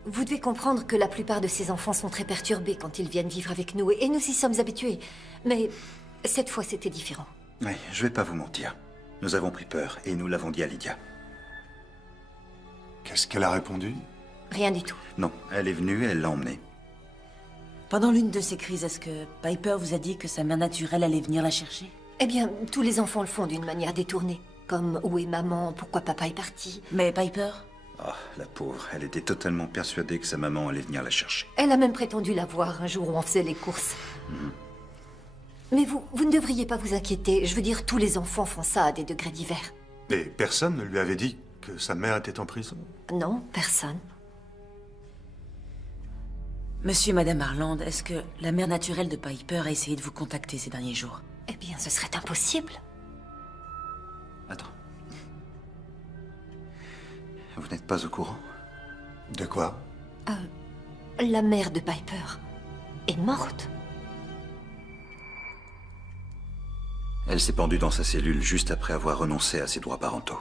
Vous devez comprendre que la plupart de ces enfants sont très perturbés quand ils viennent vivre avec nous, et nous y sommes habitués. Mais cette fois, c'était différent. Oui, je vais pas vous mentir. Nous avons pris peur, et nous l'avons dit à Lydia. Qu'est-ce qu'elle a répondu? Rien du tout. Non, elle est venue, elle l'a emmenée. Pendant l'une de ces crises, est-ce que Piper vous a dit que sa mère naturelle allait venir la chercher? Eh bien, tous les enfants le font d'une manière détournée. Comme où est maman, pourquoi papa est parti. Mais Piper, Ah, la pauvre. Elle était totalement persuadée que sa maman allait venir la chercher. Elle a même prétendu la voir un jour où on faisait les courses. Mais vous ne devriez pas vous inquiéter. Je veux dire, tous les enfants font ça à des degrés divers. Et personne ne lui avait dit que sa mère était en prison? Non, personne. Monsieur et Madame Harland, est-ce que la mère naturelle de Piper a essayé de vous contacter ces derniers jours? Eh bien, ce serait impossible. Attends. Vous n'êtes pas au courant? De quoi? La mère de Piper est morte. Elle s'est pendue dans sa cellule juste après avoir renoncé à ses droits parentaux.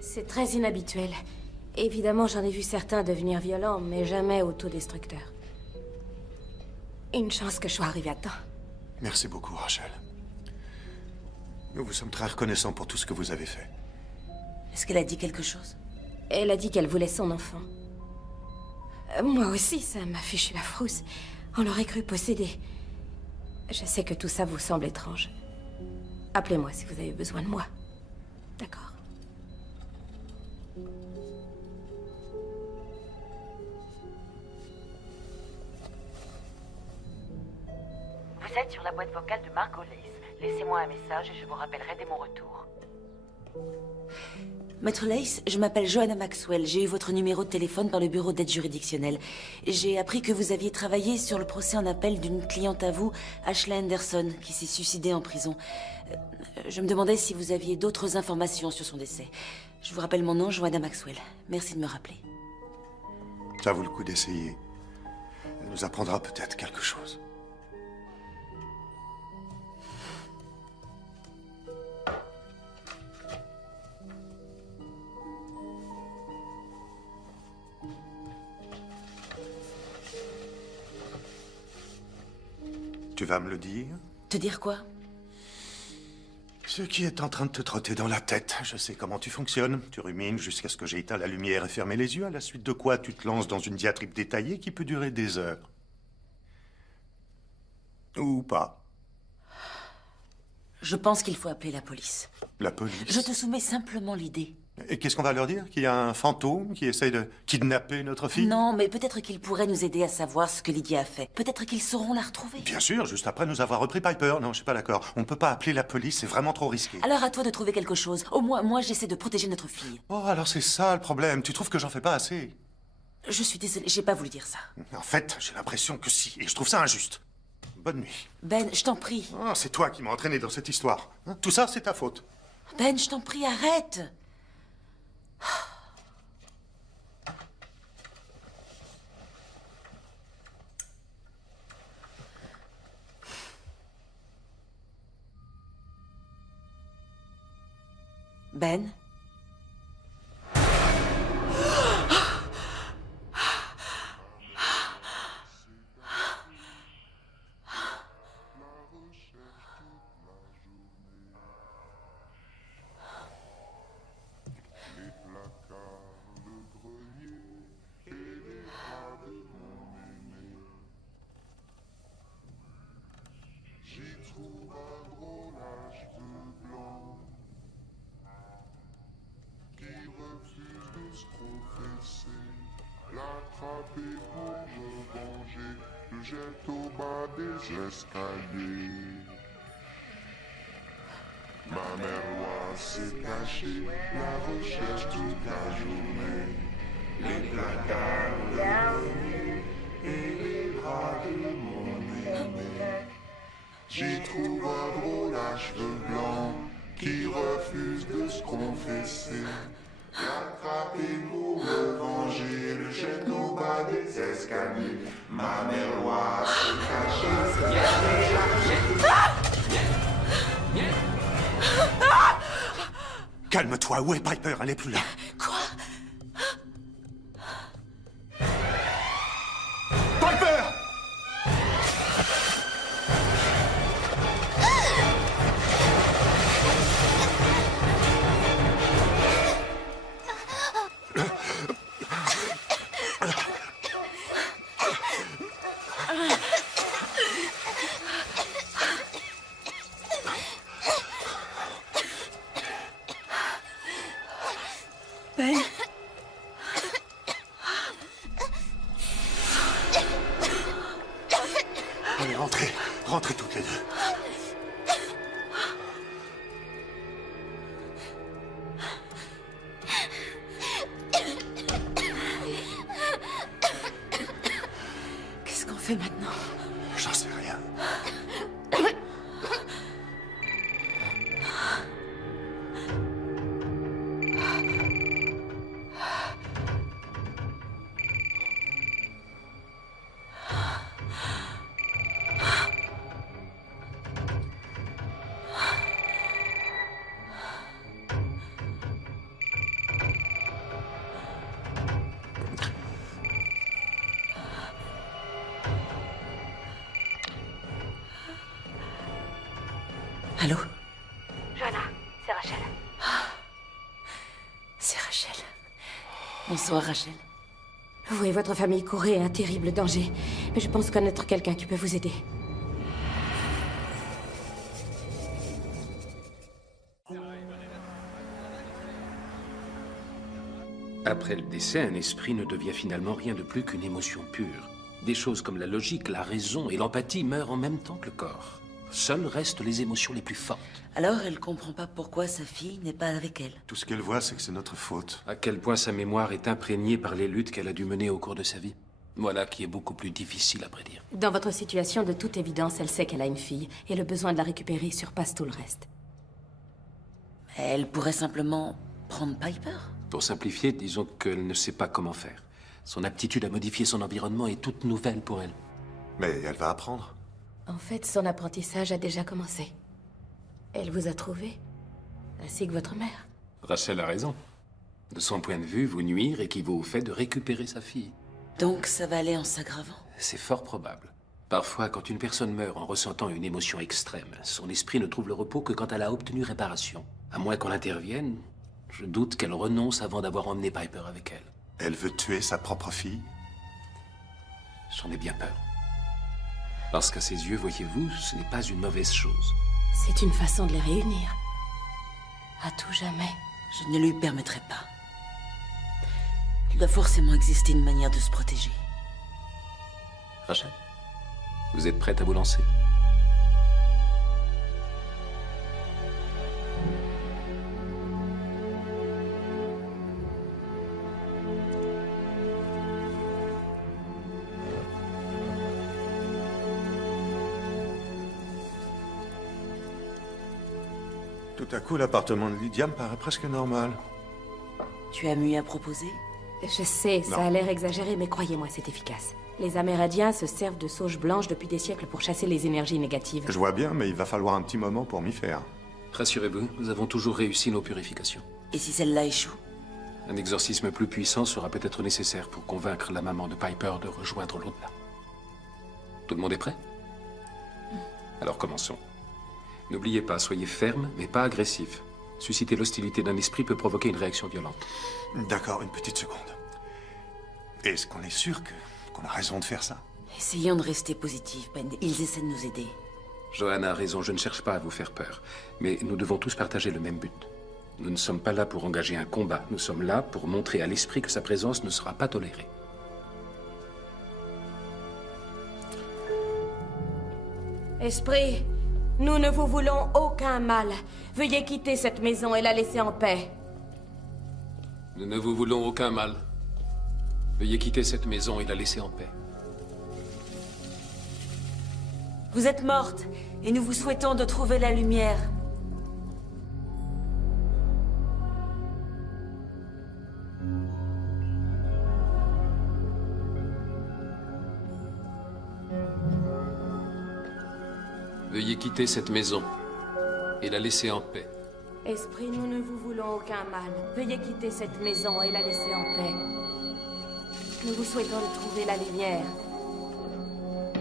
C'est très inhabituel. Évidemment, j'en ai vu certains devenir violents, mais jamais autodestructeurs. Une chance que je sois arrivée à temps. Merci beaucoup, Rachel. Nous vous sommes très reconnaissants pour tout ce que vous avez fait. Est-ce qu'elle a dit quelque chose? Elle a dit qu'elle voulait son enfant. Moi aussi, ça m'a fichu la frousse. On l'aurait cru possédé. Je sais que tout ça vous semble étrange. Appelez-moi si vous avez besoin de moi. D'accord. Vous êtes sur la boîte vocale de Margot Lace. Laissez-moi un message et je vous rappellerai dès mon retour. Maître Lace, je m'appelle Johanna Maxwell. J'ai eu votre numéro de téléphone par le bureau d'aide juridictionnelle. J'ai appris que vous aviez travaillé sur le procès en appel d'une cliente à vous, Ashley Anderson, qui s'est suicidée en prison. Je me demandais si vous aviez d'autres informations sur son décès. Je vous rappelle mon nom, Johanna Maxwell. Merci de me rappeler. Ça vaut le coup d'essayer. Elle nous apprendra peut-être quelque chose. Tu vas me le dire? Te dire quoi? Ce qui est en train de te trotter dans la tête. Je sais comment tu fonctionnes. Tu rumines jusqu'à ce que j'ai éteint la lumière et fermé les yeux, à la suite de quoi tu te lances dans une diatribe détaillée qui peut durer des heures. Ou pas. Je pense qu'il faut appeler la police. La police? Je te soumets simplement l'idée. Et qu'est-ce qu'on va leur dire? Qu'il y a un fantôme qui essaye de kidnapper notre fille? Non, mais peut-être qu'ils pourraient nous aider à savoir ce que Lydia a fait. Peut-être qu'ils sauront la retrouver. Bien sûr, juste après nous avoir repris Piper. Non, je suis pas d'accord. On ne peut pas appeler la police, c'est vraiment trop risqué. Alors à toi de trouver quelque chose. Au moins, moi, j'essaie de protéger notre fille. Oh, alors c'est ça le problème. Tu trouves que j'en fais pas assez? Je suis désolée, j'ai pas voulu dire ça. En fait, j'ai l'impression que si, et je trouve ça injuste. Bonne nuit. Ben, je t'en prie. Oh, c'est toi qui m'as entraîné dans cette histoire. Hein? Tout ça, c'est ta faute. Ben, je t'en prie, arrête. Ben? L'attraper pour me venger, le jette au bas des escaliers. Ma mère loi s'est cachée, la recherche toute la journée. Les placards, le grenier et les bras de mon aimé. J'y trouve un drôle à cheveux blancs qui refuse de se confesser. L'attraper pour me venger, le jette au bas bas des escaliers. Ma mère loi se cachait. Calme-toi, où est Piper? Elle n'est plus là. Quoi? Piper! Ben. Allez, rentrez. Rentrez toutes les deux. Qu'est-ce qu'on fait maintenant? J'en sais rien. Allô? Joanna, c'est Rachel. C'est Rachel. Bonsoir, Rachel. Vous et votre famille courez un terrible danger, mais je pense connaître quelqu'un qui peut vous aider. Après le décès, un esprit ne devient finalement rien de plus qu'une émotion pure. Des choses comme la logique, la raison et l'empathie meurent en même temps que le corps. Seules restent les émotions les plus fortes. Alors, elle comprend pas pourquoi sa fille n'est pas avec elle. Tout ce qu'elle voit, c'est que c'est notre faute. À quel point sa mémoire est imprégnée par les luttes qu'elle a dû mener au cours de sa vie. Voilà qui est beaucoup plus difficile à prédire. Dans votre situation, de toute évidence, elle sait qu'elle a une fille, et le besoin de la récupérer surpasse tout le reste. Elle pourrait simplement prendre Piper. Pour simplifier, disons qu'elle ne sait pas comment faire. Son aptitude à modifier son environnement est toute nouvelle pour elle. Mais elle va apprendre. En fait, son apprentissage a déjà commencé. Elle vous a trouvé, ainsi que votre mère. Rachel a raison. De son point de vue, vous nuire équivaut au fait de récupérer sa fille. Donc ça va aller en s'aggravant? C'est fort probable. Parfois, quand une personne meurt en ressentant une émotion extrême, son esprit ne trouve le repos que quand elle a obtenu réparation. À moins qu'on intervienne, je doute qu'elle renonce avant d'avoir emmené Piper avec elle. Elle veut tuer sa propre fille? J'en ai bien peur. Parce qu'à ses yeux, voyez-vous, ce n'est pas une mauvaise chose. C'est une façon de les réunir. À tout jamais. Je ne lui permettrai pas. Il doit forcément exister une manière de se protéger. Rachel, vous êtes prête à vous lancer? Tout à coup, l'appartement de Lydia me paraît presque normal. Tu as mieux à proposer? Je sais, ça a l'air exagéré, mais croyez-moi, c'est efficace. Les Amérindiens se servent de sauge blanche depuis des siècles pour chasser les énergies négatives. Je vois bien, mais il va falloir un petit moment pour m'y faire. Rassurez-vous, nous avons toujours réussi nos purifications. Et si celle-là échoue? Un exorcisme plus puissant sera peut-être nécessaire pour convaincre la maman de Piper de rejoindre l'au-delà. Tout le monde est prêt? Alors commençons. N'oubliez pas, soyez ferme, mais pas agressif. Susciter l'hostilité d'un esprit peut provoquer une réaction violente. D'accord, une petite seconde. Est-ce qu'on est sûr qu'on a raison de faire ça? Essayons de rester positifs, Ben. Ils essaient de nous aider. Joanna a raison, je ne cherche pas à vous faire peur. Mais nous devons tous partager le même but. Nous ne sommes pas là pour engager un combat. Nous sommes là pour montrer à l'esprit que sa présence ne sera pas tolérée. Esprit, nous ne vous voulons aucun mal. Veuillez quitter cette maison et la laisser en paix. Nous ne vous voulons aucun mal. Veuillez quitter cette maison et la laisser en paix. Vous êtes morte, et nous vous souhaitons de trouver la lumière. Veuillez quitter cette maison et la laisser en paix. Esprit, nous ne vous voulons aucun mal. Veuillez quitter cette maison et la laisser en paix. Nous vous souhaitons de trouver la lumière.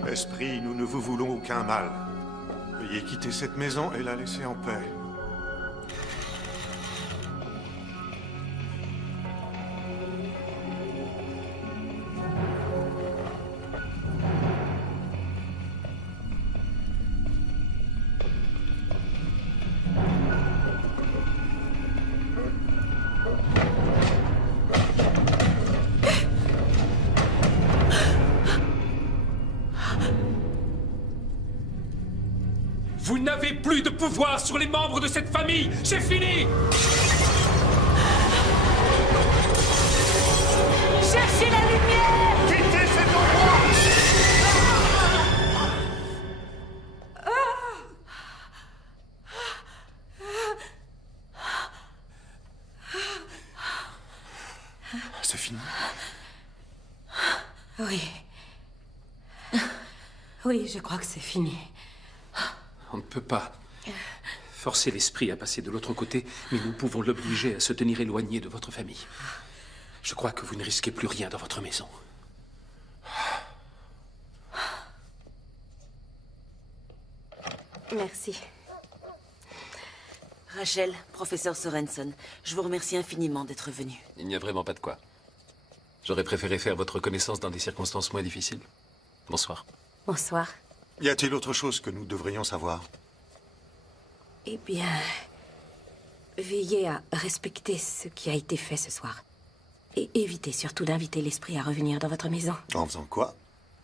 Esprit, nous ne vous voulons aucun mal. Veuillez quitter cette maison et la laisser en paix. Vous n'avez plus de pouvoir sur les membres de cette famille. C'est fini. Cherchez la lumière! Quittez cet endroit! C'est fini? Oui. Oui, je crois que c'est fini. On ne peut pas forcer l'esprit à passer de l'autre côté, mais nous pouvons l'obliger à se tenir éloigné de votre famille. Je crois que vous ne risquez plus rien dans votre maison. Merci. Rachel, professeur Sorensen, je vous remercie infiniment d'être venu. Il n'y a vraiment pas de quoi. J'aurais préféré faire votre connaissance dans des circonstances moins difficiles. Bonsoir. Bonsoir. Y a-t-il autre chose que nous devrions savoir? Eh bien, veillez à respecter ce qui a été fait ce soir. Et évitez surtout d'inviter l'esprit à revenir dans votre maison. En faisant quoi?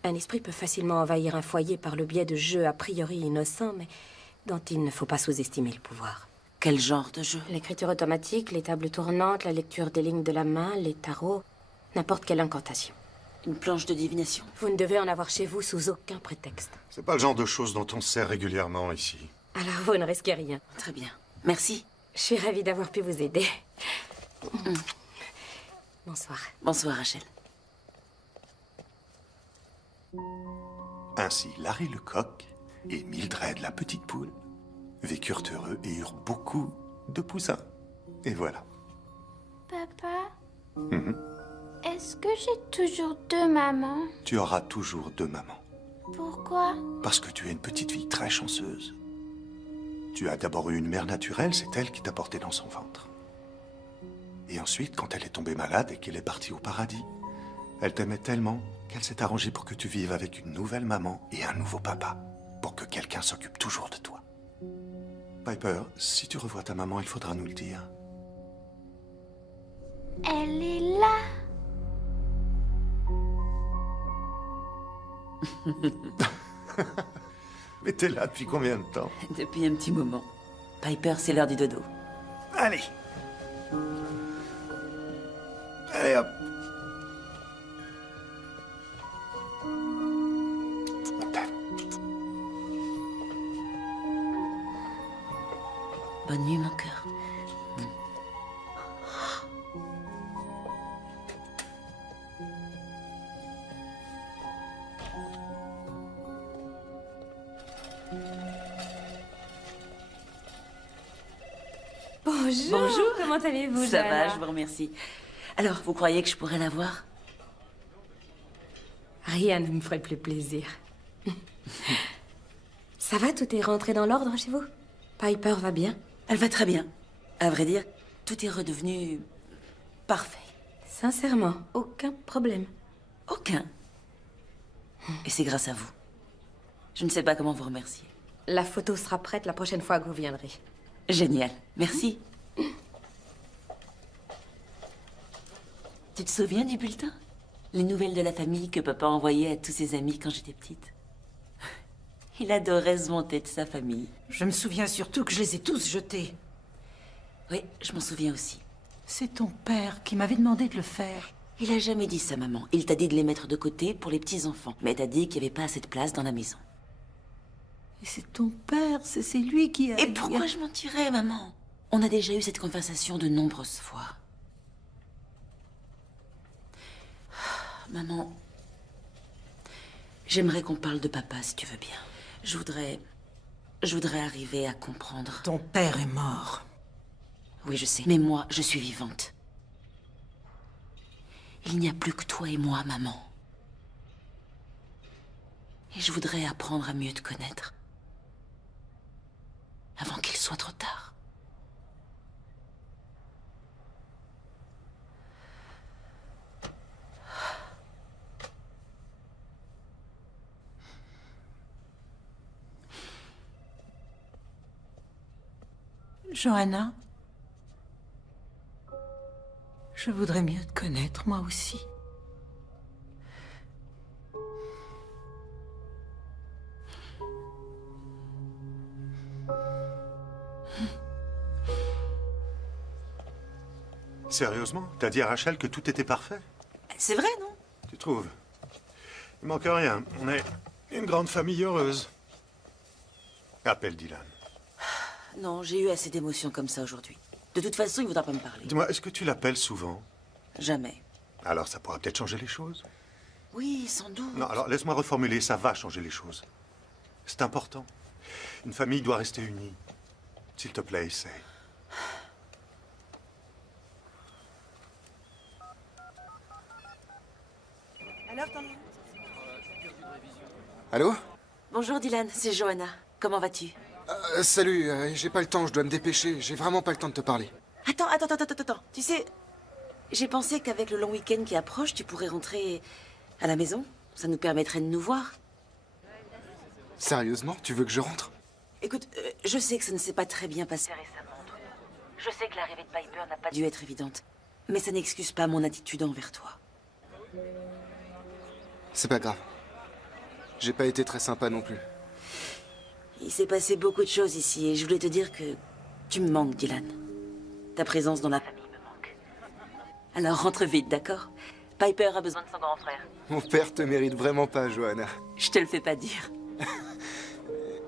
Un esprit peut facilement envahir un foyer par le biais de jeux a priori innocents, mais dont il ne faut pas sous-estimer le pouvoir. Quel genre de jeu? L'écriture automatique, les tables tournantes, la lecture des lignes de la main, les tarots, n'importe quelle incantation. Une planche de divination? Vous ne devez en avoir chez vous sous aucun prétexte. C'est pas le genre de choses dont on se sert régulièrement ici. Alors vous ne risquez rien. Très bien. Merci. Je suis ravie d'avoir pu vous aider. Bonsoir. Bonsoir, Rachel. Ainsi, Larry le coq et Mildred la petite poule vécurent heureux et eurent beaucoup de poussins. Et voilà. Papa, Mhm. est-ce que j'ai toujours deux mamans? Tu auras toujours deux mamans. Pourquoi? Parce que tu es une petite fille très chanceuse. Tu as d'abord eu une mère naturelle, c'est elle qui t'a porté dans son ventre. Et ensuite, quand elle est tombée malade et qu'elle est partie au paradis, elle t'aimait tellement qu'elle s'est arrangée pour que tu vives avec une nouvelle maman et un nouveau papa, pour que quelqu'un s'occupe toujours de toi. Piper, si tu revois ta maman, il faudra nous le dire. Elle est là. Mais t'es là depuis combien de temps? Depuis un petit moment. Piper, c'est l'heure du dodo. Allez. Allez hop. Bonne nuit, mon cœur. Bonjour. Bonjour. Comment allez-vous, Ça va, Johanna? je vous remercie. Alors, vous croyez que je pourrais la voir? Rien ne me ferait plus plaisir. Ça va, tout est rentré dans l'ordre chez vous? Piper va bien? Elle va très bien. À vrai dire, tout est redevenu parfait. Sincèrement, aucun problème. Aucun. Et c'est grâce à vous. Je ne sais pas comment vous remercier. La photo sera prête la prochaine fois que vous viendrez. Génial. Merci. Tu te souviens du bulletin? Les nouvelles de la famille que papa envoyait à tous ses amis quand j'étais petite. Il adorait se vanter de sa famille. Je me souviens surtout que je les ai tous jetés. Oui, je m'en souviens aussi. C'est ton père qui m'avait demandé de le faire. Il a jamais dit ça, maman. Il t'a dit de les mettre de côté pour les petits-enfants. Mais t'as dit qu'il n'y avait pas assez de place dans la maison. Et c'est ton père, c'est lui qui a... Et pourquoi je mentirais, maman? On a déjà eu cette conversation de nombreuses fois. Maman, j'aimerais qu'on parle de papa, si tu veux bien. Je voudrais Je voudrais arriver à comprendre. Ton père est mort. Oui, je sais. Mais moi, je suis vivante. Il n'y a plus que toi et moi, maman. Et je voudrais apprendre à mieux te connaître. Avant qu'il soit trop tard. Johanna, je voudrais mieux te connaître, moi aussi. Sérieusement? T'as dit à Rachel que tout était parfait? C'est vrai, non? Tu trouves? Il manque rien. On est une grande famille heureuse. Appelle Dylan. Non, j'ai eu assez d'émotions comme ça aujourd'hui. De toute façon, il voudra pas me parler. Dis-moi, est-ce que tu l'appelles souvent? Jamais. Alors ça pourra peut-être changer les choses. Oui, sans doute. Non, alors laisse-moi reformuler, ça va changer les choses. C'est important. Une famille doit rester unie. S'il te plaît, essaie. Alors, t'en es où? Allô? Bonjour Dylan, c'est Johanna. Comment vas-tu? Salut, j'ai pas le temps, je dois me dépêcher. J'ai vraiment pas le temps de te parler. Attends. Tu sais, j'ai pensé qu'avec le long week-end qui approche, tu pourrais rentrer à la maison. Ça nous permettrait de nous voir. Sérieusement, tu veux que je rentre? Écoute, je sais que ça ne s'est pas très bien passé récemment entre nous. Je sais que l'arrivée de Piper n'a pas dû être évidente. Mais ça n'excuse pas mon attitude envers toi. C'est pas grave. J'ai pas été très sympa non plus. Il s'est passé beaucoup de choses ici et je voulais te dire que tu me manques, Dylan. Ta présence dans la famille me manque. Alors rentre vite, d'accord? Piper a besoin de son grand frère. Mon père te mérite vraiment pas, Johanna. Je te le fais pas dire.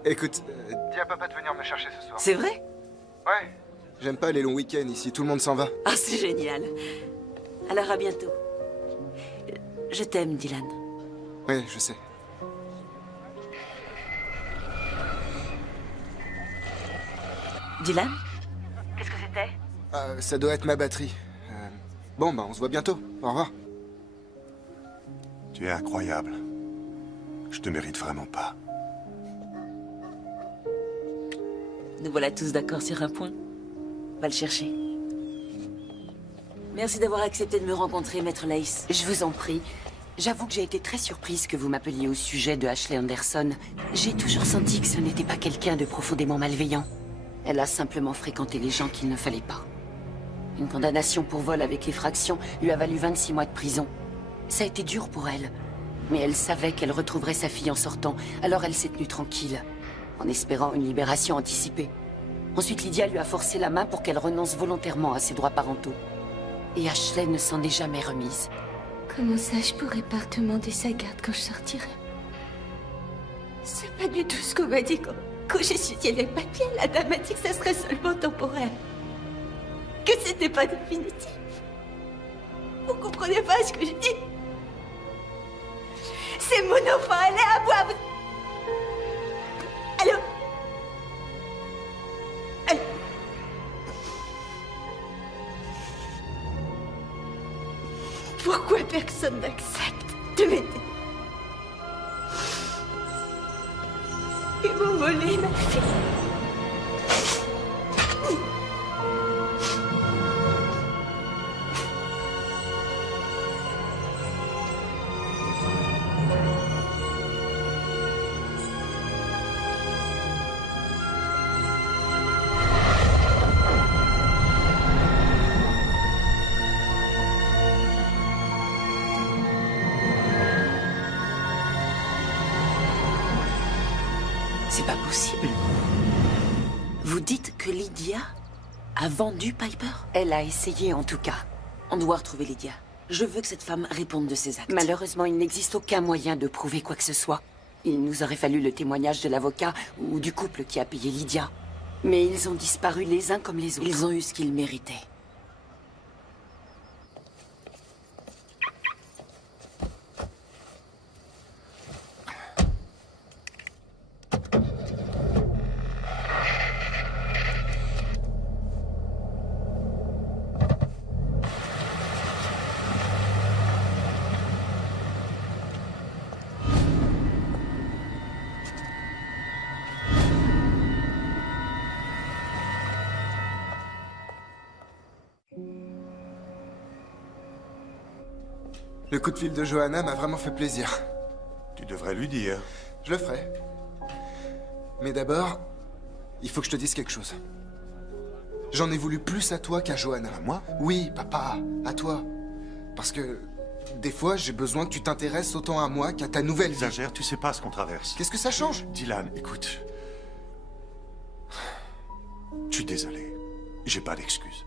Écoute, dis à papa de venir me chercher ce soir. C'est vrai? Ouais. J'aime pas les longs week-ends ici, tout le monde s'en va. Ah, c'est génial. Alors à bientôt. Je t'aime, Dylan. Ouais, je sais. Dylan? Qu'est-ce que c'était? Ça doit être ma batterie. Bon, bah on se voit bientôt. Au revoir. Tu es incroyable. Je te mérite vraiment pas. Nous voilà tous d'accord sur un point. Va le chercher. Merci d'avoir accepté de me rencontrer, Maître Lace. Je vous en prie. J'avoue que j'ai été très surprise que vous m'appeliez au sujet de Ashley Anderson. J'ai toujours senti que ce n'était pas quelqu'un de profondément malveillant. Elle a simplement fréquenté les gens qu'il ne fallait pas. Une condamnation pour vol avec effraction lui a valu 26 mois de prison. Ça a été dur pour elle. Mais elle savait qu'elle retrouverait sa fille en sortant, alors elle s'est tenue tranquille, en espérant une libération anticipée. Ensuite, Lydia lui a forcé la main pour qu'elle renonce volontairement à ses droits parentaux. Et Ashley ne s'en est jamais remise. Comment ça, je pourrais pas te demander sa garde quand je sortirai? C'est pas du tout ce qu'on m'a dit quand j'ai étudié les papiers. La dame m'a dit que ça serait seulement temporaire. Que c'était pas définitif. Vous comprenez pas ce que je dis? C'est mon enfant, elle est à moi. Allô? Allô? Pourquoi personne n'accepte de m'aider? Ils m'ont volé ma fille. C'est pas possible. Vous dites que Lydia a vendu Piper? Elle a essayé en tout cas. On doit retrouver Lydia. Je veux que cette femme réponde de ses actes. Malheureusement, il n'existe aucun moyen de prouver quoi que ce soit. Il nous aurait fallu le témoignage de l'avocat ou du couple qui a payé Lydia. Mais ils ont disparu les uns comme les autres. Ils ont eu ce qu'ils méritaient. Le coup de fil de Johanna m'a vraiment fait plaisir. Tu devrais lui dire. Je le ferai. Mais d'abord, il faut que je te dise quelque chose. J'en ai voulu plus à toi qu'à Johanna. À moi? Oui, papa, à toi. Parce que, des fois, j'ai besoin que tu t'intéresses autant à moi qu'à ta nouvelle vie. Exagère, tu sais pas ce qu'on traverse. Qu'est-ce que ça change? Dylan, écoute. Je suis désolé. J'ai pas d'excuses.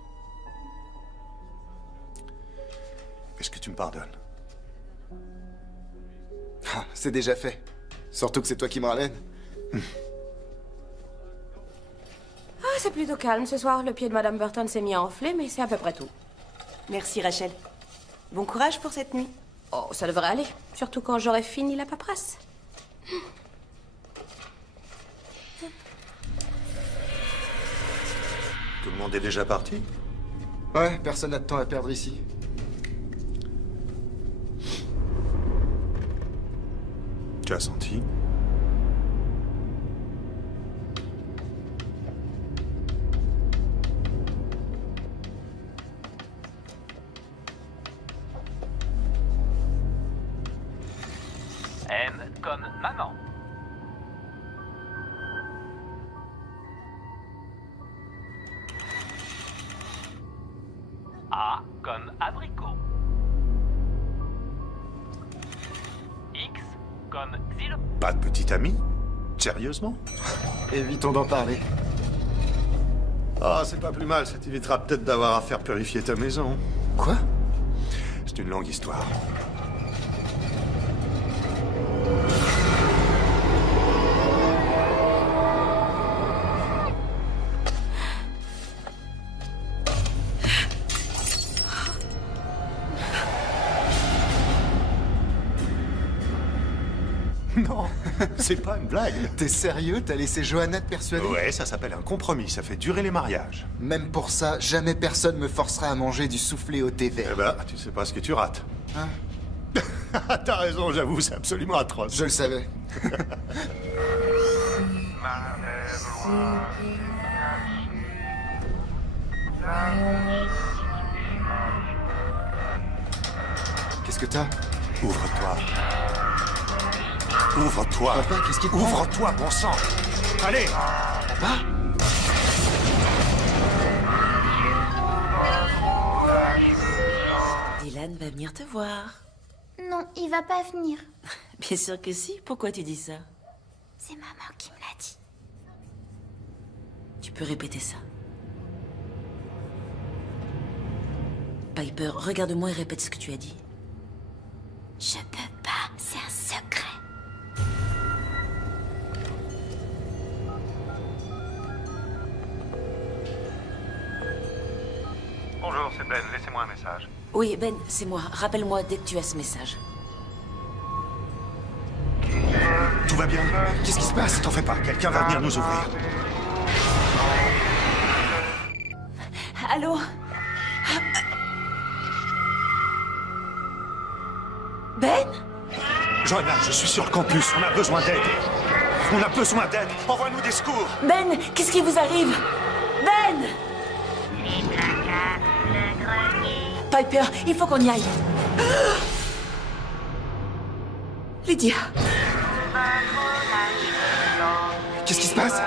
Est-ce que tu me pardonnes? Ah, c'est déjà fait. Surtout que c'est toi qui me ramène. Ah, c'est plutôt calme ce soir. Le pied de Madame Burton s'est mis à enfler, mais c'est à peu près tout. Merci Rachel. Bon courage pour cette nuit. Oh, ça devrait aller. Surtout quand j'aurai fini la paperasse. Tout le monde est déjà parti? Ouais, personne n'a de temps à perdre ici. Tu as senti? M comme maman. A comme abricot. X comme xylophone. Pas de petit ami? Sérieusement? Évitons d'en parler. Ah, c'est pas plus mal, ça t'évitera peut-être d'avoir à faire purifier ta maison. Quoi? C'est une longue histoire. Non, c'est pas une blague. T'es sérieux? T'as laissé Johanna te persuader? Ouais, ça s'appelle un compromis, ça fait durer les mariages. Même pour ça, jamais personne me forcera à manger du soufflé au thé vert. Eh ben, tu sais pas ce que tu rates. Hein? T'as raison, j'avoue, c'est absolument atroce. Je le savais. Qu'est-ce que t'as? Ouvre-toi. Ouvre-toi. Papa, qu'est-ce qui te prend? Ouvre-toi, bon sang. Allez. Papa? Dylan va venir te voir. Non, il va pas venir. Bien sûr que si. Pourquoi tu dis ça? C'est maman qui me l'a dit. Tu peux répéter ça. Piper, regarde-moi et répète ce que tu as dit. Je peux pas, c'est un secret. Bonjour, c'est Ben. Laissez-moi un message. Oui, Ben, c'est moi. Rappelle-moi dès que tu as ce message. Tout va bien? Qu'est-ce qui se passe? T'en fais pas, quelqu'un va venir nous ouvrir. Allô? Ben? Johanna, je suis sur le campus, on a besoin d'aide. On a besoin d'aide. Envoie-nous des secours. Ben, qu'est-ce qui vous arrive? Ben! Piper, il faut qu'on y aille. Lydia. Qu'est-ce qui se passe?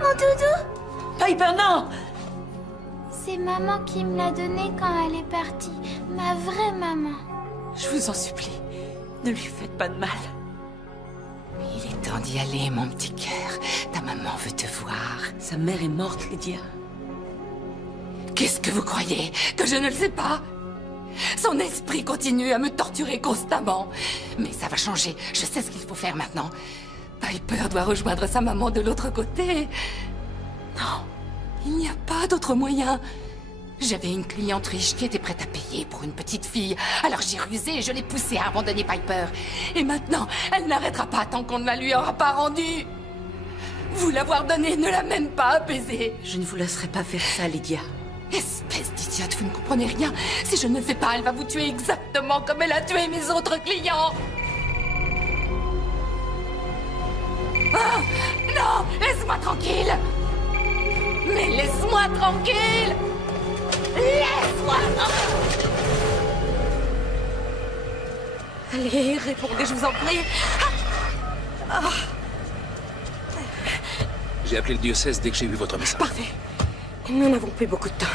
Mon doudou? Piper, non! C'est maman qui me l'a donné quand elle est partie. Ma vraie maman. Je vous en supplie, ne lui faites pas de mal. Il est temps d'y aller, mon petit cœur. Ta maman veut te voir. Sa mère est morte, Lydia. Qu'est-ce que vous croyez? Que je ne le sais pas? Son esprit continue à me torturer constamment. Mais ça va changer. Je sais ce qu'il faut faire maintenant. Piper doit rejoindre sa maman de l'autre côté. Non, il n'y a pas d'autre moyen. J'avais une cliente riche qui était prête à payer pour une petite fille. Alors j'ai rusé et je l'ai poussée à abandonner Piper. Et maintenant, elle n'arrêtera pas tant qu'on ne la lui aura pas rendue. Vous l'avoir donnée ne l'a même pas apaisée. Je ne vous laisserai pas faire ça, Lydia. Espèce d'idiote, vous ne comprenez rien. Si je ne le fais pas, elle va vous tuer exactement comme elle a tué mes autres clients. tranquille! Mais laisse-moi tranquille! Laisse-moi tranquille! Allez, répondez, je vous en prie. J'ai appelé le diocèse dès que j'ai eu votre message. Parfait. Nous n'avons plus beaucoup de temps.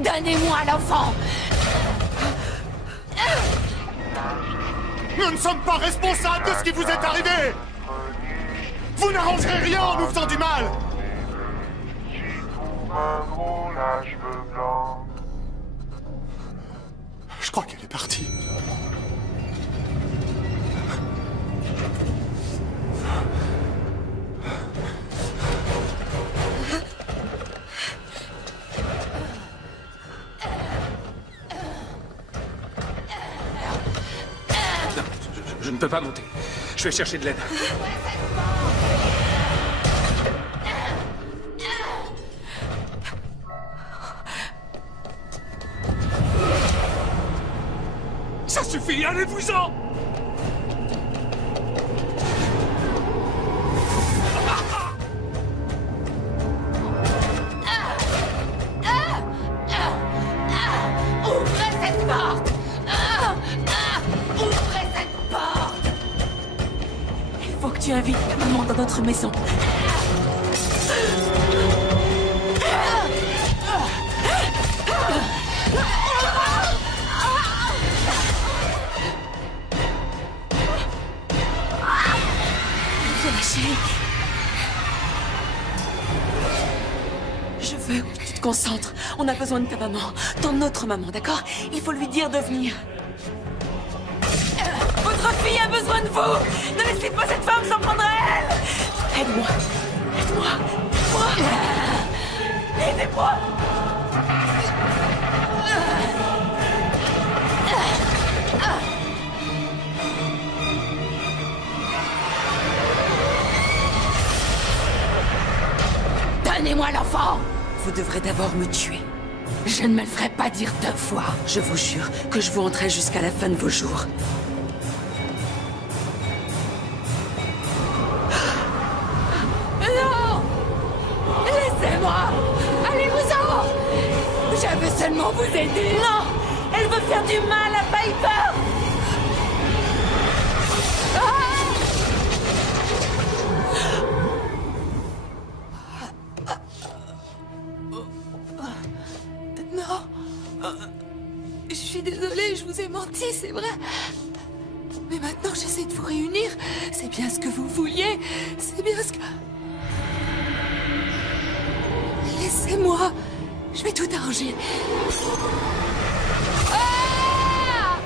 Donnez-moi l'enfant! Nous ne sommes pas responsables de ce qui vous est arrivé! Vous n'arrangerez rien en nous faisant du mal! Je crois qu'elle est partie. Je ne peux pas monter. Je vais chercher de l'aide. Ça suffit, allez-vous-en! Ouvrez cette porte! Ouvrez cette porte! Il faut que tu invites maman dans notre maison. Je veux que tu te concentres. On a besoin de ta maman. Ton autre maman, d'accord? Il faut lui dire de venir. Votre fille a besoin de vous. Ne laissez pas cette femme s'en prendre à elle. Aide-moi. Aide-moi. Aide-moi. Aidez-moi. Donnez-moi l'enfant! Vous devrez d'abord me tuer. Je ne me le ferai pas dire 2 fois. Je vous jure que je vous entrerai jusqu'à la fin de vos jours. Non! Laissez-moi! Allez-vous-en! Je veux seulement vous aider! Non! Elle veut faire du mal à Piper! Non! Je suis désolée, je vous ai menti, c'est vrai. Mais maintenant, j'essaie de vous réunir. C'est bien ce que vous vouliez. C'est bien ce que... Laissez-moi. Je vais tout arranger. Ah!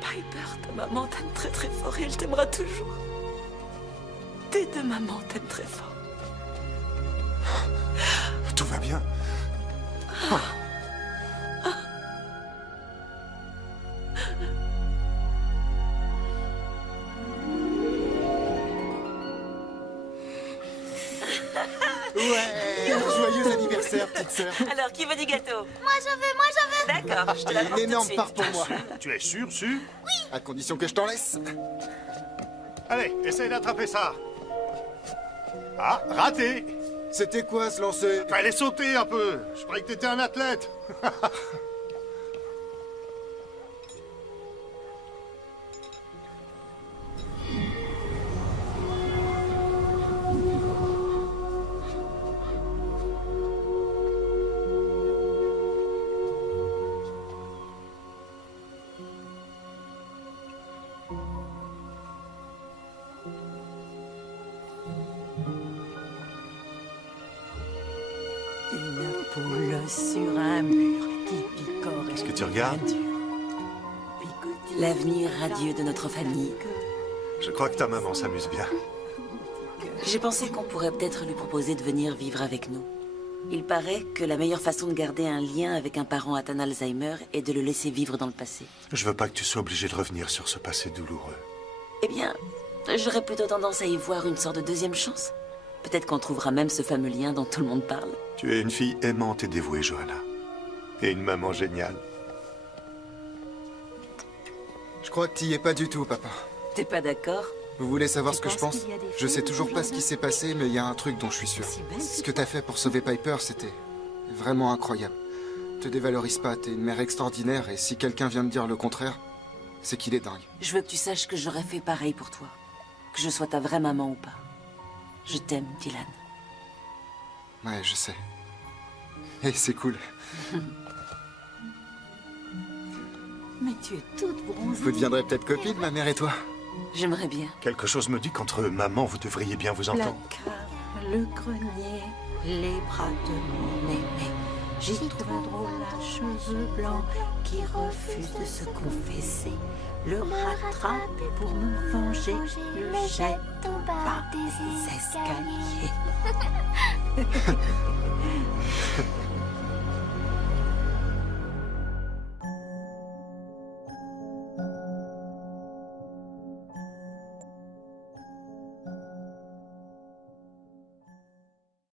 Piper, ta maman t'aime très très fort et elle t'aimera toujours. Tes 2 mamans t'aiment très fort. Tout va bien. Ouais, joyeux anniversaire, petite sœur. Alors, qui veut du gâteau? Moi j'en veux! D'accord, je te la Une prends tout de énorme suite. part pour moi. Tu es sûr, Su? Oui! À condition que je t'en laisse. Allez, essaye d'attraper ça. Ah, raté! C'était quoi ce lancer? Fallait sauter un peu. Je croyais que t'étais un athlète. tu regardes? L'avenir radieux de notre famille. Je crois que ta maman s'amuse bien. J'ai pensé qu'on pourrait peut-être lui proposer de venir vivre avec nous. Il paraît que la meilleure façon de garder un lien avec un parent atteint d'Alzheimer est de le laisser vivre dans le passé. Je veux pas que tu sois obligé de revenir sur ce passé douloureux. Eh bien, j'aurais plutôt tendance à y voir une sorte de deuxième chance. Peut-être qu'on trouvera même ce fameux lien dont tout le monde parle. Tu es une fille aimante et dévouée, Johanna. Et une maman géniale. Je crois que t'y es pas du tout, papa. T'es pas d'accord? Vous voulez savoir ce que je pense? Je sais toujours pas ce qui s'est passé, mais il y a un truc dont je suis sûr. Ce que t'as fait pour sauver Piper, c'était vraiment incroyable. Te dévalorise pas, t'es une mère extraordinaire, et si quelqu'un vient me dire le contraire, c'est qu'il est dingue. Je veux que tu saches que j'aurais fait pareil pour toi. Que je sois ta vraie maman ou pas. Je t'aime, Dylan. Ouais, je sais. Et c'est cool. Mais tu es toute bronzée. Vous deviendrez peut-être copines, ma mère et toi? J'aimerais bien. Quelque chose me dit qu'entre maman, vous devriez bien vous entendre. Placard, le grenier, les bras de mon aimé. J'y trouve un drôle à cheveux blancs qui refuse de se confesser. Le rattrape et pour me venger, le jette au bas des escaliers.